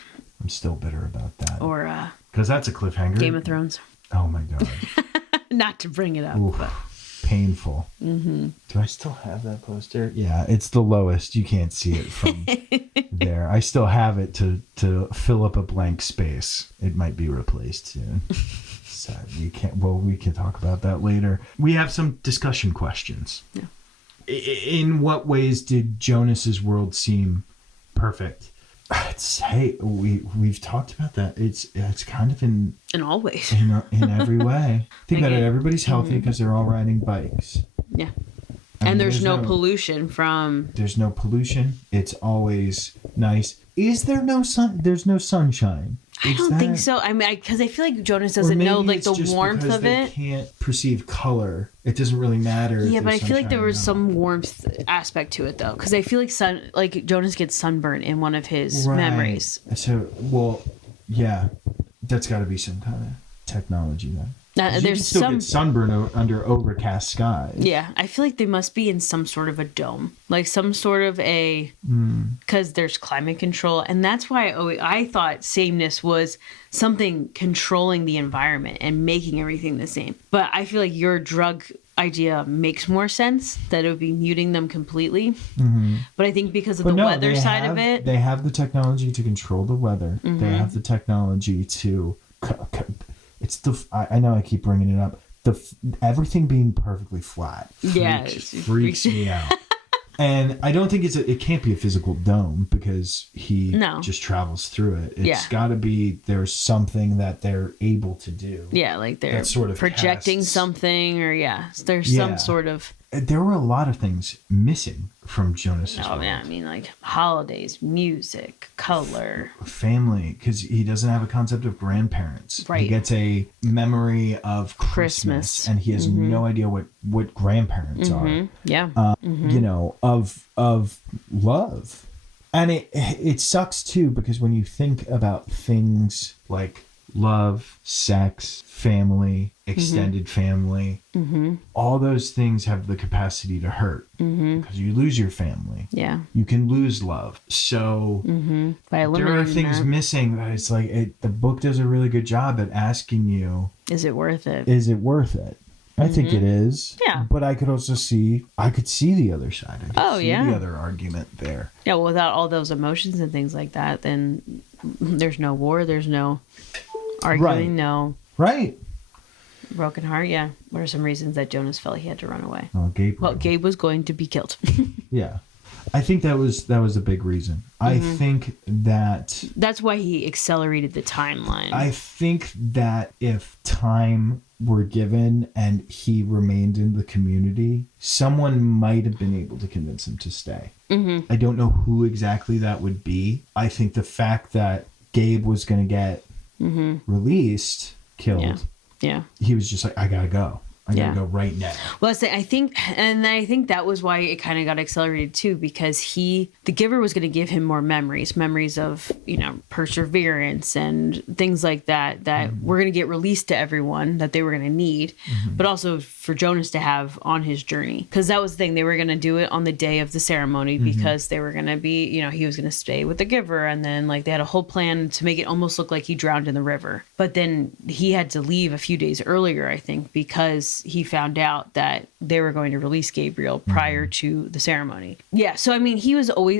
I'm still bitter about that. Or because that's a cliffhanger. Game of Thrones. Oh my god. Not to bring it up, but painful. Do I still have that poster? Yeah, it's the lowest. You can't see it from there. I still have it to fill up a blank space. It might be replaced soon. So we can talk about that later. We have some discussion questions. Yeah. In what ways did Jonas's world seem perfect? Hey, we've talked about that. It's kind of in all ways. in every way. Think about it. Everybody's healthy because they're all riding bikes. Yeah. I mean, And there's no pollution from... There's no pollution. It's always nice. Is there no sun? There's no sunshine. I don't think so. I mean, because I feel like Jonas doesn't know like the warmth of they it. Can't perceive color. It doesn't really matter. Yeah, but I feel like there was or not. some warmth aspect to it though, because I feel like Jonas gets sunburned in one of his memories. So, well, yeah, that's got to be some kind of technology then. You There's can still get sunburn under overcast skies. Yeah, I feel like they must be in some sort of a dome, like some sort of a, because there's climate control, and that's why I thought sameness was something controlling the environment and making everything the same. But I feel like your drug idea makes more sense, that it would be muting them completely. But I think because of the weather side of it, they have the technology to control the weather. They have the technology to. I know I keep bringing it up. Everything being perfectly flat freaks me out. And I don't think it can't be a physical dome because he just travels through it. It's got to be there's something that they're able to do. Yeah, like they're sort of projecting something, or there's some sort of. There were a lot of things missing from Jonas's world. Yeah, I mean, like holidays, music, color, family, because he doesn't have a concept of grandparents. Right. He gets a memory of Christmas. And he has no idea what grandparents are. Yeah. You know, of love. And it sucks too, because when you think about things like love, sex, family, extended family, all those things have the capacity to hurt because you lose your family. Yeah. You can lose love. So there are things missing that it's like the book does a really good job at asking you, is it worth it? Is it worth it? I think it is. Yeah. But I could also see the other side. I could see the other argument there. Yeah, well, without all those emotions and things like that, then there's no war, there's no arguing, no. Right. Broken heart, yeah. What are some reasons that Jonas felt he had to run away? Oh, Gabe. Well, Gabe was going to be killed. Yeah. I think that was a big reason. I think that's why he accelerated the timeline. I think that if time were given and he remained in the community, someone might have been able to convince him to stay. I don't know who exactly that would be. I think the fact that Gabe was going to get released, killed. Yeah. He was just like, I gotta go. I gotta go right now. Well, I think that was why it kind of got accelerated too, because the giver was going to give him more memories of, perseverance and things like that were going to get released to everyone that they were going to need, but also for Jonas to have on his journey. Because that was the thing. They were going to do it on the day of the ceremony because they were going to be, he was going to stay with the giver. And then they had a whole plan to make it almost look like he drowned in the river. But then he had to leave a few days earlier, I think, because he found out that they were going to release Gabriel prior to the ceremony. Yeah. So, I mean,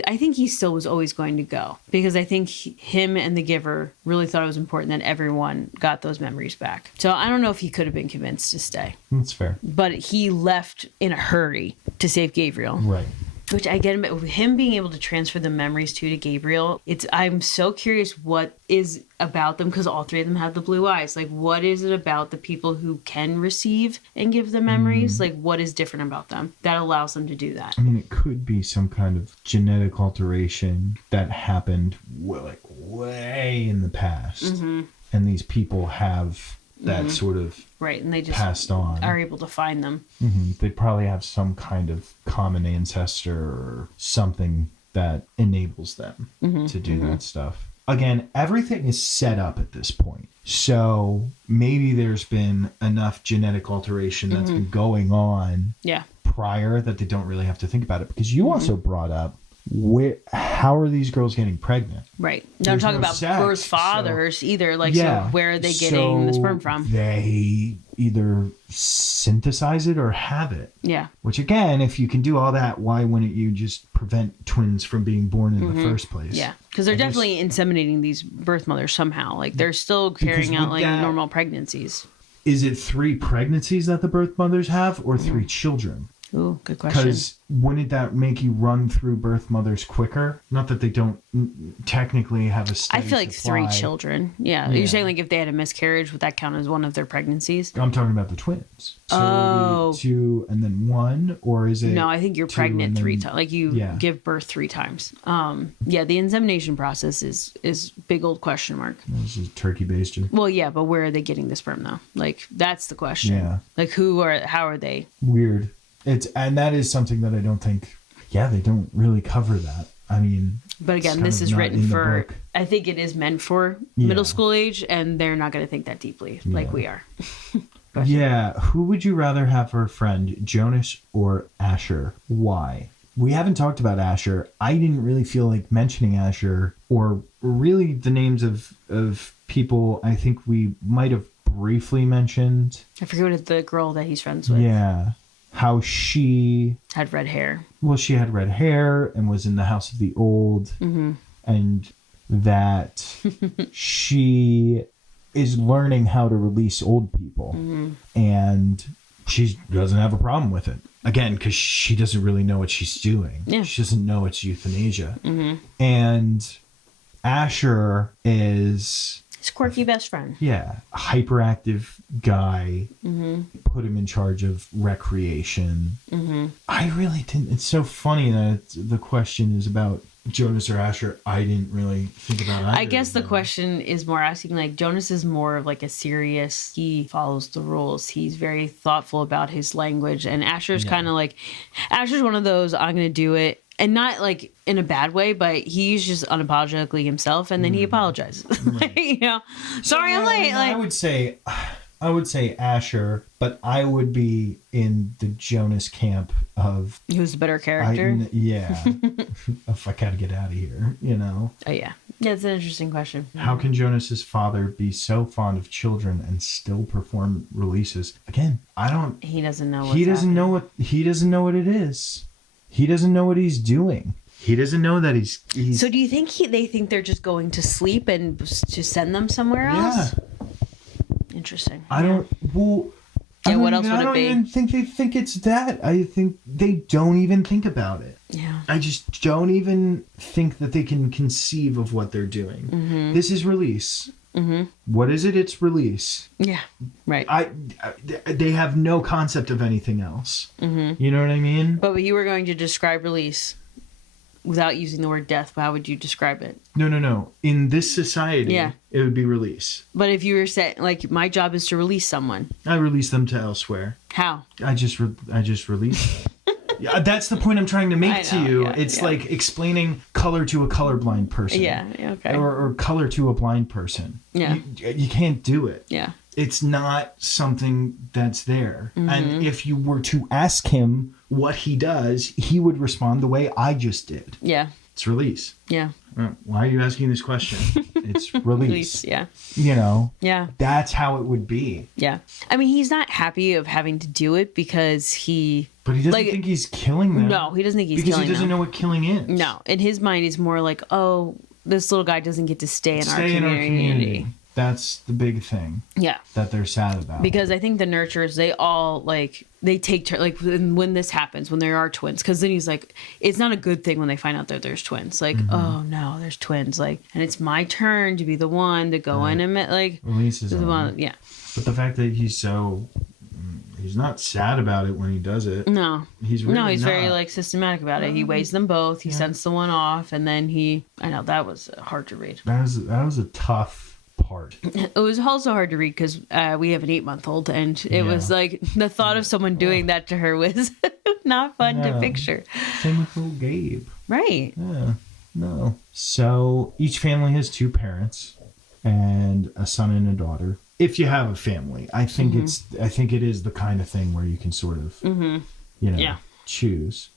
I think he still was always going to go, because I think him and the giver really thought it was important that everyone got those memories back. So I don't know if he could have been convinced to stay. That's fair. But he left in a hurry to save Gabriel. Right. Which I get him being able to transfer the memories to Gabriel. I'm so curious what is about them, because all three of them have the blue eyes. Like, what is it about the people who can receive and give the memories? Like, what is different about them that allows them to do that? I mean, it could be some kind of genetic alteration that happened way in the past, and these people have that sort of and they just passed on, are able to find them. They probably have some kind of common ancestor or something that enables them to do that stuff. Again, everything is set up at this point, so maybe there's been enough genetic alteration that's been going on prior that they don't really have to think about it. Because you also brought up, how are these girls getting pregnant? Right. Don't talk about birth fathers either. So where are they getting the sperm from? They either synthesize it or have it. Yeah. Which, again, if you can do all that, why wouldn't you just prevent twins from being born in the first place? Yeah. Because they're definitely inseminating these birth mothers somehow. They're still carrying out normal pregnancies. Is it 3 pregnancies that the birth mothers have, or 3 children? Ooh, good question. Because wouldn't that make you run through birth mothers quicker? Not that they don't technically have a steady I feel like supply. 3 children. Yeah. You're saying like if they had a miscarriage, would that count as one of their pregnancies? I'm talking about the twins. So Oh. would it be 2 and then 1, or is it? No, I think you're 2 pregnant and 3 then- times. Like you give birth 3 times. Yeah, the insemination process is big old question mark. This is turkey baster. Well, yeah, but where are they getting the sperm though? Like that's the question. Yeah. Like how are they? Weird. And that is something that I don't think. Yeah, they don't really cover that. I mean. But again, it's this kind of is not written in the for. book. I think it is meant for middle school age, and they're not going to think that deeply like we are. Yeah. Who would you rather have for a friend, Jonas or Asher? Why? We haven't talked about Asher. I didn't really feel like mentioning Asher, or really the names of people I think we might have briefly mentioned. I forget what the girl that he's friends with. Yeah. How she had red hair. Well, she had red hair and was in the House of the Old. Mm-hmm. And that she is learning how to release old people. Mm-hmm. And she doesn't have a problem with it. Again, because she doesn't really know what she's doing. Yeah. She doesn't know it's euthanasia. Mm-hmm. And Asher is... his quirky best friend. Yeah. A hyperactive guy. Mm-hmm. Put him in charge of recreation. Mm-hmm. I really didn't... It's so funny that the question is about Jonas or Asher. I didn't really think about either. I guess the question is more asking, like, Jonas is more of like a serious, he follows the rules. He's very thoughtful about his language. And Asher's kind of like, Asher's one of those, I'm going to do it. And not like in a bad way, but he's just unapologetically himself. And then he apologizes. Right. You know, sorry, I'm late. Like, I would say Asher, but I would be in the Jonas camp of... who's the better character? If I gotta get out of here, you know? Oh, yeah. Yeah, it's an interesting question. How can Jonas's father be so fond of children and still perform releases? Again, He doesn't know. He doesn't know what it is. He doesn't know what he's doing. He doesn't know that he's... So do you think they think they're just going to sleep and to send them somewhere else? Yeah. Interesting. I don't... Well... Yeah, what else would it be? I don't even think they think it's that. I think they don't even think about it. Yeah. I just don't even think that they can conceive of what they're doing. Mm-hmm. This is release. Mm-hmm. What is it? It's release. Yeah, right. They have no concept of anything else. Mm-hmm. You know what I mean? But you were going to describe release without using the word death. How would you describe it? No. In this society, it would be release. But if you were saying, like, my job is to release someone. I release them to elsewhere. How? I just release them. Yeah, that's the point I'm trying to make to you. Yeah, it's like explaining color to a colorblind person. Yeah, okay. Or color to a blind person. Yeah. You can't do it. Yeah. It's not something that's there. Mm-hmm. And if you were to ask him what he does, he would respond the way I just did. Yeah. It's release. Yeah. Why are you asking this question? It's release. Yeah. You know? Yeah. That's how it would be. Yeah. I mean, he's not happy of having to do it because But he doesn't think he's killing them. No, he doesn't think he's killing them. killing them. Because he doesn't know what killing is. No. In his mind, he's more like, oh, this little guy doesn't get to stay in our community. That's the big thing. Yeah. That they're sad about. Because I think the nurturers, they all, like, they take turn, like, when this happens, when there are twins. Because then he's like, it's not a good thing when they find out that there's twins. Like, oh, no, there's twins. Like, and it's my turn to be the one to go in and, like, releases the one. Yeah. But the fact that he's not sad about it when he does it. No. He's really he's not. very, like, systematic about it. He weighs them both. He sends the one off. And then I know, that was hard to read. That was a tough part. It was also hard to read because we have an 8-month-old, and it was like the thought of someone doing that to her was not fun to picture. Same with little Gabe. Right. Yeah. No. So each family has 2 parents and a son and a daughter. If you have a family, I think it is the kind of thing where you can sort of, choose.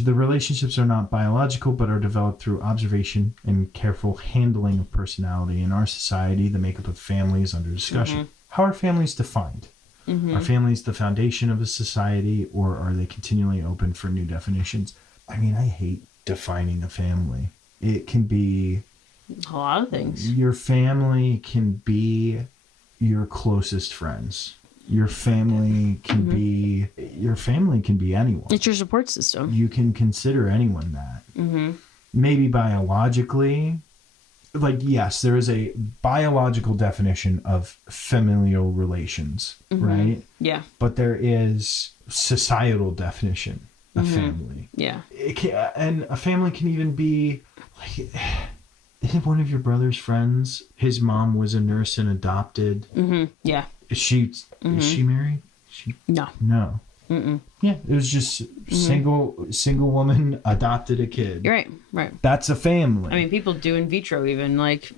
The relationships are not biological, but are developed through observation and careful handling of personality. In our society, the makeup of family is under discussion. How are families defined? Are families the foundation of a society, or are they continually open for new definitions? I mean, I hate defining a family. It can be... a lot of things. Your family can be your closest friends. Your family can be anyone. It's your support system. You can consider anyone that. Maybe biologically, like, yes, there is a biological definition of familial relations, right? Yeah. But there is societal definition of family. Yeah. And a family can even be like, isn't one of your brother's friends, his mom was a nurse and adopted? Yeah. Is she married? No. Yeah, it was just single woman adopted a kid. You're right. That's a family. I mean, people do in vitro even, like,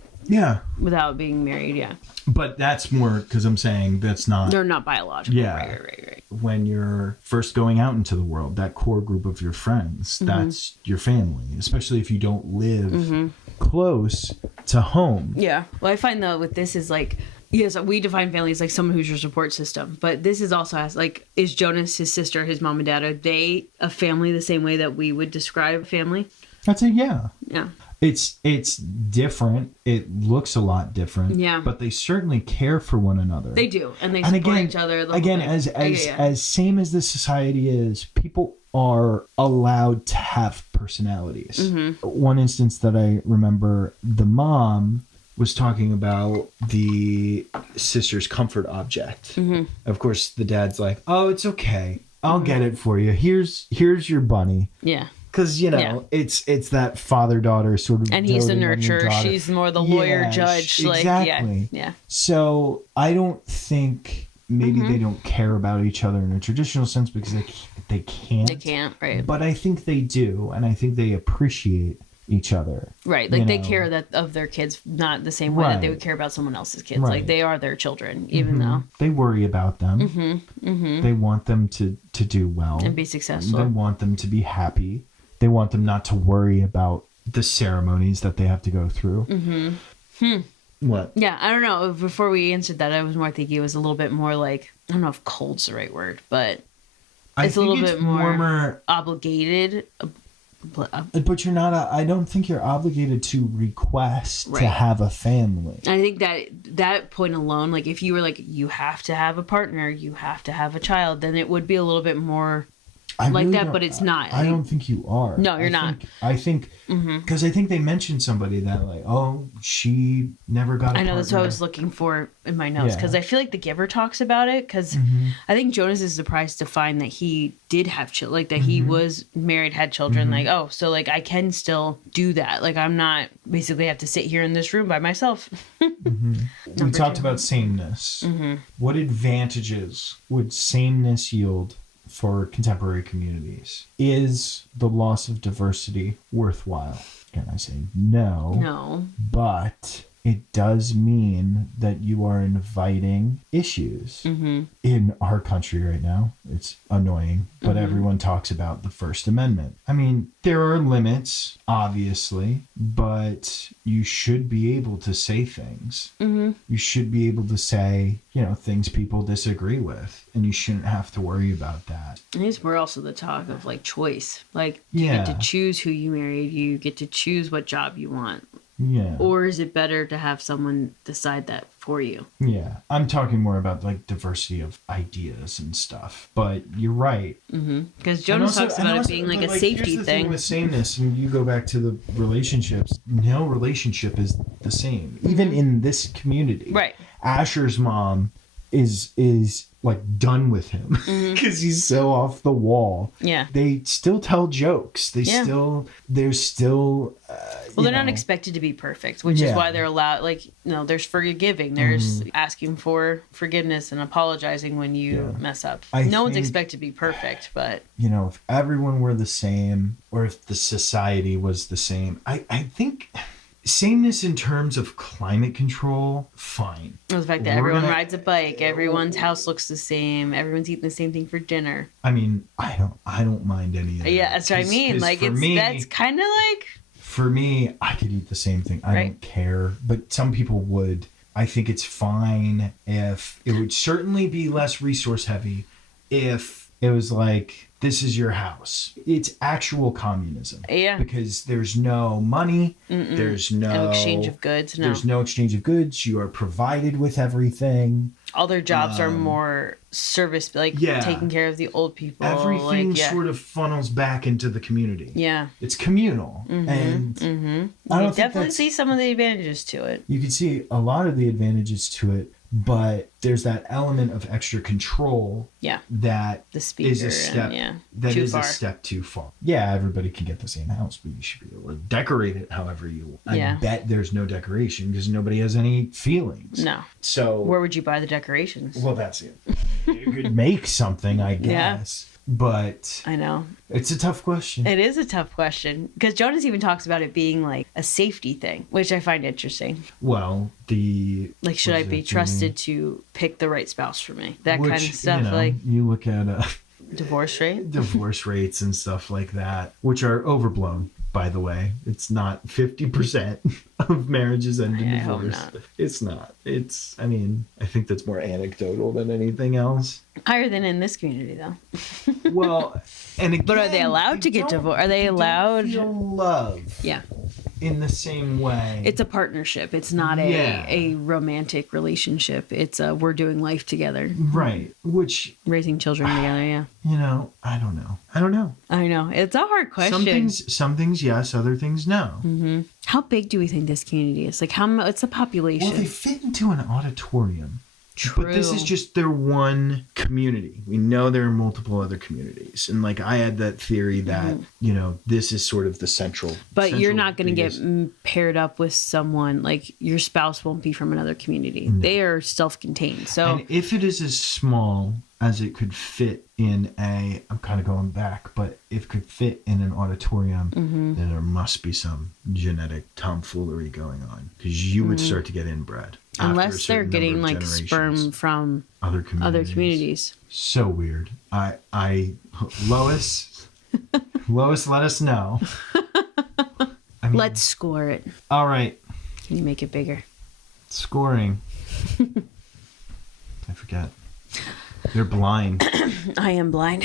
without being married, yeah. But that's more because I'm saying that's not... They're not biological. Yeah. Right. When you're first going out into the world, that core group of your friends, that's your family, especially if you don't live close to home. Yeah. Well, I find, though, with this is, like... Yes, we define family as like someone who's your support system. But this is also as like, is Jonas, his sister, his mom and dad, are they a family the same way that we would describe family? I'd say yeah. Yeah. It's different. It looks a lot different. Yeah. But they certainly care for one another. They do. And they support each other. As same as this society is, people are allowed to have personalities. One instance that I remember, the mom was talking about the sister's comfort object. Of course, the dad's like, "Oh, it's okay. I'll get it for you. Here's your bunny." Yeah. Because, it's that father-daughter sort of... And he's the nurturer. She's more the lawyer, judge. Exactly. Yeah. So I don't think maybe they don't care about each other in a traditional sense because they can't. They can't, right. But I think they do. And I think they appreciate each other. Right. Like they care of their kids not the same way that they would care about someone else's kids. Like they are their children, even though they worry about them. They want them to do well and be successful. They want them to be happy. They want them not to worry about the ceremonies that they have to go through. What? Yeah, I don't know. Before we answered that, I was more thinking it was a little bit more like, I don't know if cold's the right word, but it's a little bit more obligated. But you're not. I don't think you're obligated to request to have a family. I think that point alone, like if you were like, you have to have a partner, you have to have a child, then it would be a little bit more like that. But it's not. I don't think you are. No, you're not. I think because I think they mentioned somebody that like, oh, she never got. I know that's what I was looking for in my notes because I feel like The Giver talks about it because I think Jonas is surprised to find that he did have children, like that he was married, had children. Like, oh, so like I can still do that. Like I'm not basically have to sit here in this room by myself. We talked about sameness. What advantages would sameness yield for contemporary communities? Is the loss of diversity worthwhile? Can I say no? No. But it does mean that you are inviting issues in our country right now. It's annoying, but everyone talks about the First Amendment. I mean, there are limits, obviously, but you should be able to say things. You should be able to say, things people disagree with, and you shouldn't have to worry about that. And it's more also the talk of like choice. Like you get to choose who you marry, you get to choose what job you want. Yeah. Or is it better to have someone decide that for you? Yeah. I'm talking more about like diversity of ideas and stuff. But you're right. Because Jonas talks about it being like a safety here's the thing. With sameness, and you go back to the relationships, no relationship is the same. Even in this community. Right. Asher's mom is like done with him because he's so off the wall. Yeah. They still tell jokes. They're still well, they're not expected to be perfect, which is why they're allowed, like, there's forgiving. There's asking for forgiveness and apologizing when you mess up. No one's expected to be perfect, but if everyone were the same, or if the society was the same, I think sameness in terms of climate control, fine. The fact that everyone rides a bike, everyone's house looks the same, everyone's eating the same thing for dinner. I mean, I don't mind any of that. Yeah, that's what I mean. Like that's kind of like. For me, I could eat the same thing. I don't care, but some people would. I think it's fine if it would certainly be less resource heavy if it was like this is your house. It's actual communism. Yeah. Because there's no money. There's No exchange of goods. No. There's no exchange of goods. You are provided with everything. All their jobs are more service, like taking care of the old people. Everything sort of funnels back into the community. Yeah. It's communal. And I don't definitely see some of the advantages to it. You can see a lot of the advantages to it, but there's that element of extra control that the speaker is a step a step too far. Yeah, everybody can get the same house, but you should be able to decorate it however you want. I bet there's no decoration because nobody has any feelings. No. So where would you buy the decorations? Well, that's it. You could make something, I guess. But I know it's a tough question. It is a tough question because Jonas even talks about it being like a safety thing, which I find interesting. Well, should I be trusted to pick the right spouse for me? That kind of stuff. You look at divorce rates and stuff like that, which are overblown. By the way, it's not 50% of marriages end in divorce. Hope not. It's not. I think that's more anecdotal than anything else. Higher than in this community, though. Well, and again, but are they allowed to get divorced? Are they allowed? Don't feel love. Yeah. In the same way. It's a partnership. It's not a romantic relationship. It's we're doing life together. Right. Which raising children together, yeah. I don't know. I know. It's a hard question. Some things yes, other things no. Mm-hmm. How big do we think this community is? Like what's the population? Well, they fit into an auditorium. True. But this is just their one community. We know there are multiple other communities. And I had that theory that, this is sort of the central. But you're not going to get paired up with someone, your spouse won't be from another community. No. They are self-contained. So, and if it is as small as it could fit in I'm kind of going back, but if it could fit in an auditorium, then there must be some genetic tomfoolery going on. Because you would start to get inbred. Unless they're getting sperm from other communities. So weird. Lois, let us know. Let's score it. All right. Can you make it bigger? Scoring. I forget. You're blind. I am blind.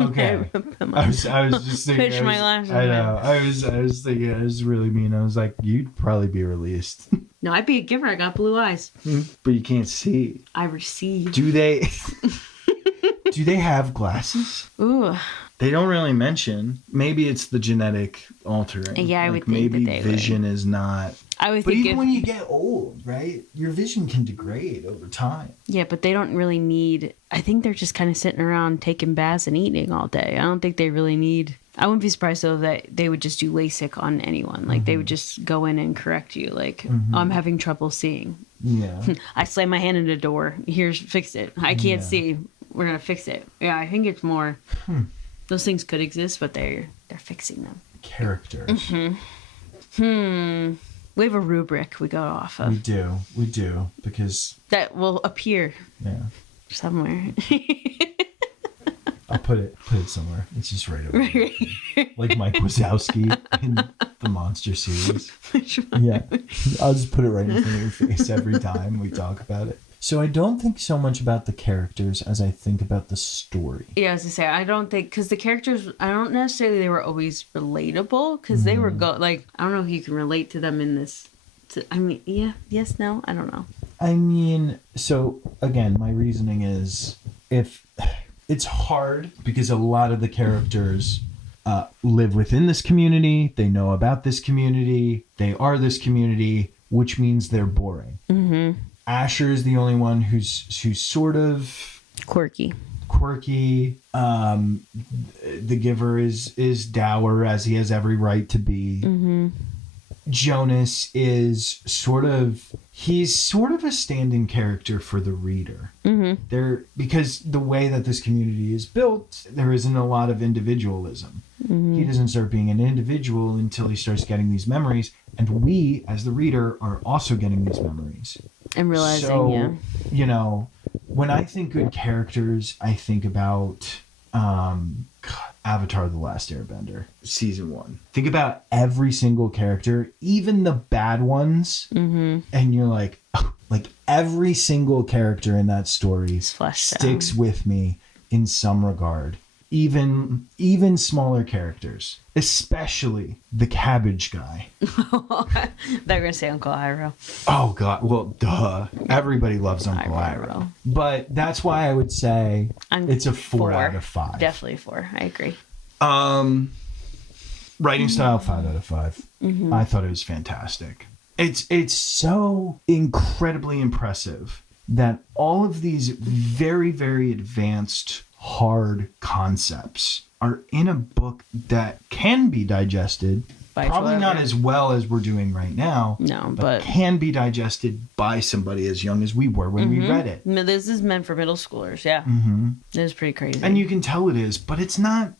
Okay. I was just thinking. Pitch my lashes. I know. I was thinking. I was really mean. I was like, you'd probably be released. No, I'd be a giver. I got blue eyes. But you can't see. I receive. Do they? Do they have glasses? Ooh. They don't really mention. Maybe it's the genetic altering. Yeah, I would think maybe that they vision would. Is not. I would but think even when you get old, right? Your vision can degrade over time. Yeah, but they don't really need. I think they're just kind of sitting around taking baths and eating all day. I don't think they really need. I wouldn't be surprised though that they would just do LASIK on anyone. They would just go in and correct you. I'm having trouble seeing. Yeah. I slam my hand in a door. Fix it. I can't see. We're gonna fix it. Yeah, I think it's more. Those things could exist, but they're fixing them. Character. We have a rubric we go off of. We do because that will appear. Yeah. Somewhere. I'll put it somewhere. It's just right over there. Like Mike Wazowski in the Monster series. Yeah. I'll just put it right in front of your face every time we talk about it. So I don't think so much about the characters as I think about the story. Yeah, I was going to say, I don't think, because the characters, I don't necessarily they were always relatable, because they were, I don't know if you can relate to them in this. Yes, no, I don't know. So again, my reasoning is if it's hard because a lot of the characters live within this community, they know about this community, they are this community, which means they're boring. Mm-hmm. Asher is the only one who's sort of quirky. The giver is dour, as he has every right to be. Mm-hmm. Jonas is he's sort of a stand-in character for the reader. Mm-hmm. Because the way that this community is built, there isn't a lot of individualism. Mm-hmm. He doesn't start being an individual until he starts getting these memories, and we, as the reader, are also getting these memories. And realizing, when I think good characters, I think about Avatar: The Last Airbender, season 1. Think about every single character, even the bad ones, and you're like, every single character in that story sticks with me in some regard. even smaller characters, especially the cabbage guy. They're gonna say Uncle Iroh. Oh God! Well, duh. Everybody loves Uncle Iroh, but that's why I would say it's a 4 out of 5. Definitely 4. I agree. Writing style, 5 out of 5. I thought it was fantastic. It's so incredibly impressive that all of these very, very advanced, hard concepts are in a book that can be digested. Probably not as well as we're doing right now. No, but can be digested by somebody as young as we were when we read it. This is meant for middle schoolers, yeah. It is pretty crazy. And you can tell it is, but it's not.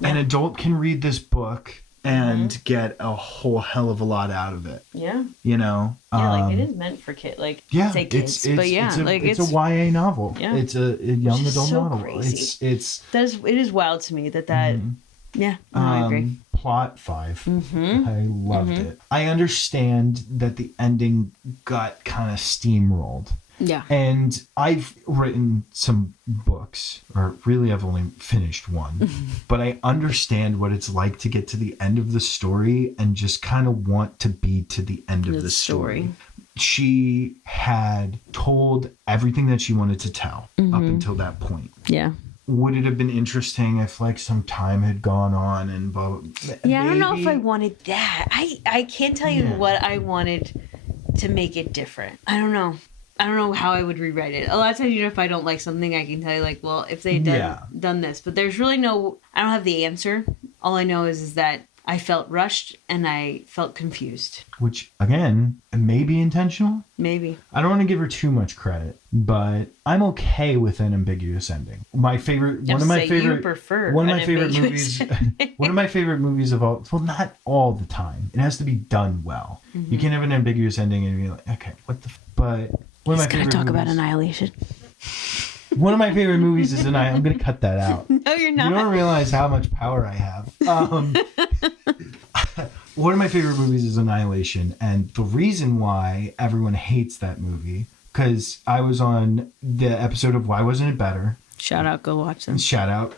Yeah. An adult can read this book and get a whole hell of a lot out of it. Yeah. You know? Yeah, like it is meant for kids. Like, say kids, but yeah. It's a YA novel. Yeah. It's a young adult so novel. Crazy. It is wild to me that yeah, no, I agree. Plot 5. I loved it. I understand that the ending got kind of steamrolled. Yeah. And I've written some books, or really I've only finished one, but I understand what it's like to get to the end of the story and just kind of want to be to the end of the story. She had told everything that she wanted to tell up until that point. Yeah. Would it have been interesting if like some time had gone on and I don't know if I wanted that. I can't tell you what I wanted to make it different. I don't know how I would rewrite it. A lot of times, if I don't like something, I can tell you, like, well, if they had done this. But there's really I don't have the answer. All I know is that I felt rushed and I felt confused. Which, again, may be intentional. Maybe. I don't want to give her too much credit, but I'm okay with an ambiguous ending. One of my favorite movies of all, well, not all the time. It has to be done well. You can't have an ambiguous ending and be like, okay, what the but one of my favorite talk about Annihilation. One of my favorite movies is I'm going to cut that out. No, you're not. You don't realize how much power I have. One of my favorite movies is Annihilation, and the reason why everyone hates that movie, because I was on the episode of Why Wasn't It Better? Shout out, go watch them. Shout out,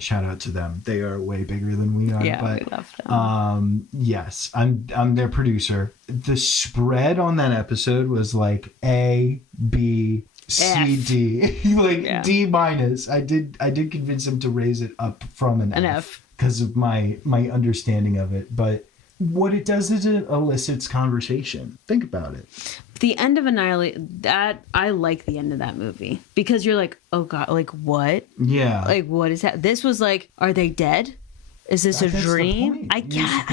shout out to them. They are way bigger than we are. Yeah, but, we love them. Yes, I'm their producer. The spread on that episode was like A, B, C, D, like D minus. I did convince him to raise it up from an F because of my understanding of it. But what it does is it elicits conversation. Think about it. The end of Annihilation, that I like the end of that movie because you're like, oh God, like what? Yeah. Like what is that? This was like, are they dead? Is this a dream? I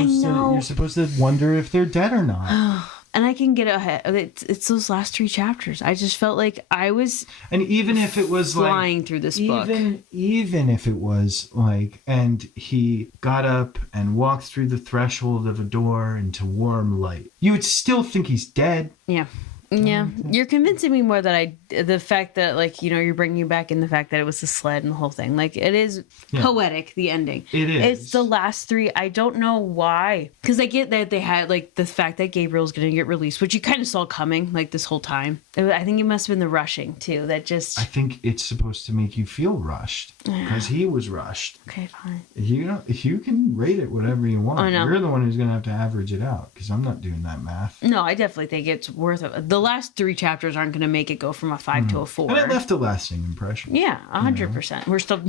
know. You're supposed to wonder if they're dead or not. And I can get ahead. It's those last 3 chapters. I just felt like I was, and even if it was flying like, through this book, even if it was like, and he got up and walked through the threshold of a door into warm light, you would still think he's dead. Yeah. Yeah, you're convincing me more that the fact that, like, you know, you're bringing back in the fact that it was the sled and the whole thing. Like, it is poetic, the ending. It is. It's the last 3. I don't know why. Because I get that they had, like, the fact that Gabriel's going to get released, which you kind of saw coming, like, this whole time. I think it must have been the rushing, too, that just... I think it's supposed to make you feel rushed. Because he was rushed. Okay, fine. You can rate it whatever you want. I know. You're the one who's going to have to average it out. Because I'm not doing that math. No, I definitely think it's worth it. The last 3 chapters aren't going to make it go from a 5 to a 4. And it left a lasting impression. Yeah, 100%. We're still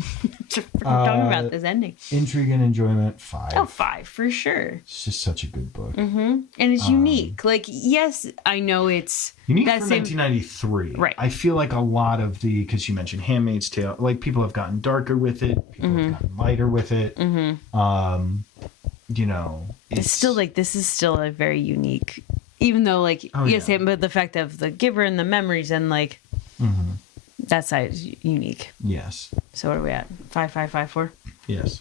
talking about this ending. Intrigue and enjoyment, 5. Oh, 5 for sure. It's just such a good book. And it's unique. Like, yes, I know it's unique for 1993. Right. I feel like a lot of because you mentioned Handmaid's Tale, like people have gotten darker with it. People have gotten lighter with it. You know, it's still like, this is still a very unique. Even though, like, but the fact of the giver and the memories and, like, that side is unique. Yes. So what are we at? 5, 5, 5, 4? Yes.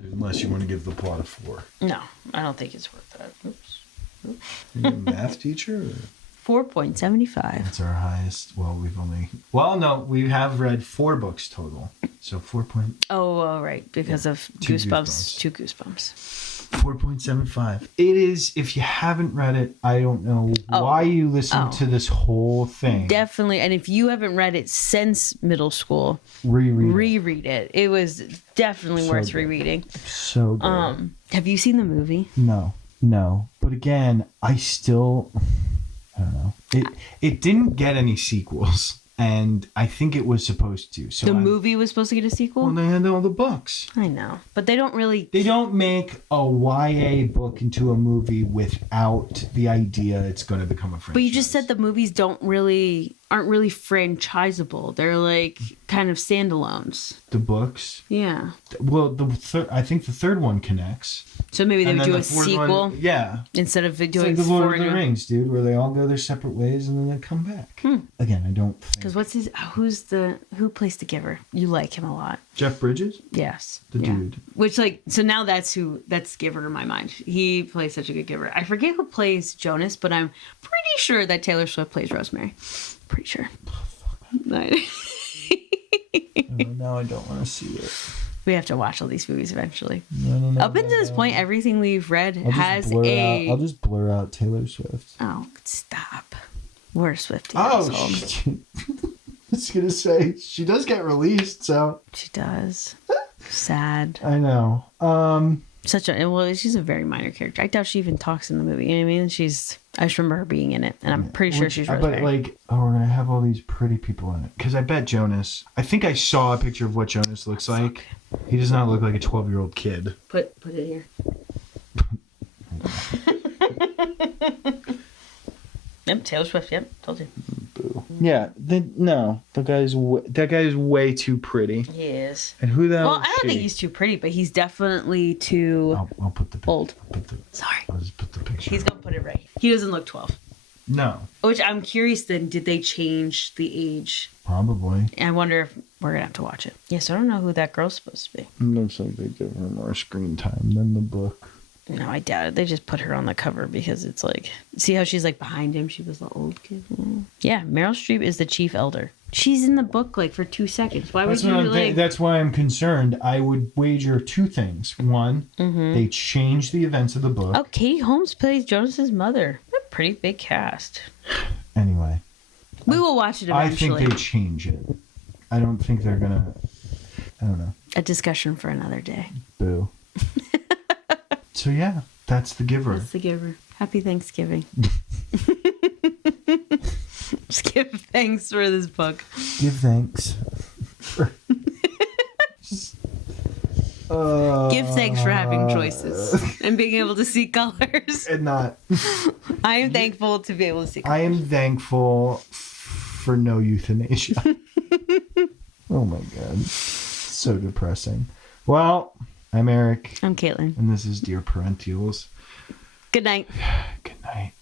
Unless you want to give the plot a 4. No, I don't think it's worth that. Oops. Are you a math teacher? 4.75. That's our highest. Well, we have read 4 books total. So 4. Oh, right. Because of Goosebumps. 2 Goosebumps. 4.75. It is, if you haven't read it, I don't know why you listened to this whole thing. Definitely. And if you haven't read it since middle school, reread it. It was definitely worth rereading. So good. Have you seen the movie? No. But again, I don't know. It didn't get any sequels. And I think it was supposed to. So the movie was supposed to get a sequel? Well, they had all the books. I know. But they don't really... They don't make a YA book into a movie without the idea it's going to become a franchise. But you just said the movies aren't really franchisable. They're like kind of standalones. The books? Yeah. Well, I think the third one connects. So maybe they would do a sequel? One, yeah. Instead of doing it's like the Lord of the Rings, dude, where they all go their separate ways and then they come back. Again, I don't think... Because who plays the Giver? You like him a lot. Jeff Bridges? Yes. The dude. Which, so now that's Giver in my mind. He plays such a good Giver. I forget who plays Jonas, but I'm pretty sure that Taylor Swift plays Rosemary. Pretty sure. Now I don't want to see it. We have to watch all these movies eventually. No, Up until this point, everything we've read has I'll just blur out Taylor Swift. Oh, stop. We're Swifties. I was going to say, she does get released, so. She does. Sad. I know. She's a very minor character. I doubt she even talks in the movie. You know what I mean? I just remember her being in it, and I'm pretty sure she's Rosemary. But we're gonna have all these pretty people in it. Because I bet Jonas. I think I saw a picture of what Jonas looks like. He does not look like a 12-year-old kid. Put it here. Yep, Taylor Swift. Yep, told you. Boo. Yeah, that guy is way too pretty. He is. And who the hell? Well, I don't think he's too pretty, but he's definitely too I'll put the old. Sorry. I'll just put the picture. He's gonna put it right. He doesn't look 12. No. Which I'm curious. Then, did they change the age? Probably. I wonder if we're gonna have to watch it. Yes, I don't know who that girl's supposed to be. It looks like they give her more screen time than the book. No, I doubt it. They just put her on the cover because it's like, see how she's like behind him? She was the old kid. Yeah, Meryl Streep is the chief elder. She's in the book like for 2 seconds. Why would you That's why I'm concerned. I would wager 2 things. One, they changed the events of the book. Oh, Katie Holmes plays Jonas's mother. A pretty big cast. Anyway. We will watch it eventually. I think they change it. I don't think they're gonna... I don't know. A discussion for another day. Boo. So yeah, that's The Giver. That's The Giver. Happy Thanksgiving. Just give thanks for this book. Give thanks. Give thanks for having choices and being able to see colors. And not. I am thankful to be able to see colors. I am thankful for no euthanasia. Oh my God. So depressing. Well, I'm Eric. I'm Caitlin. And this is Dear Parentials. Good night. Good night.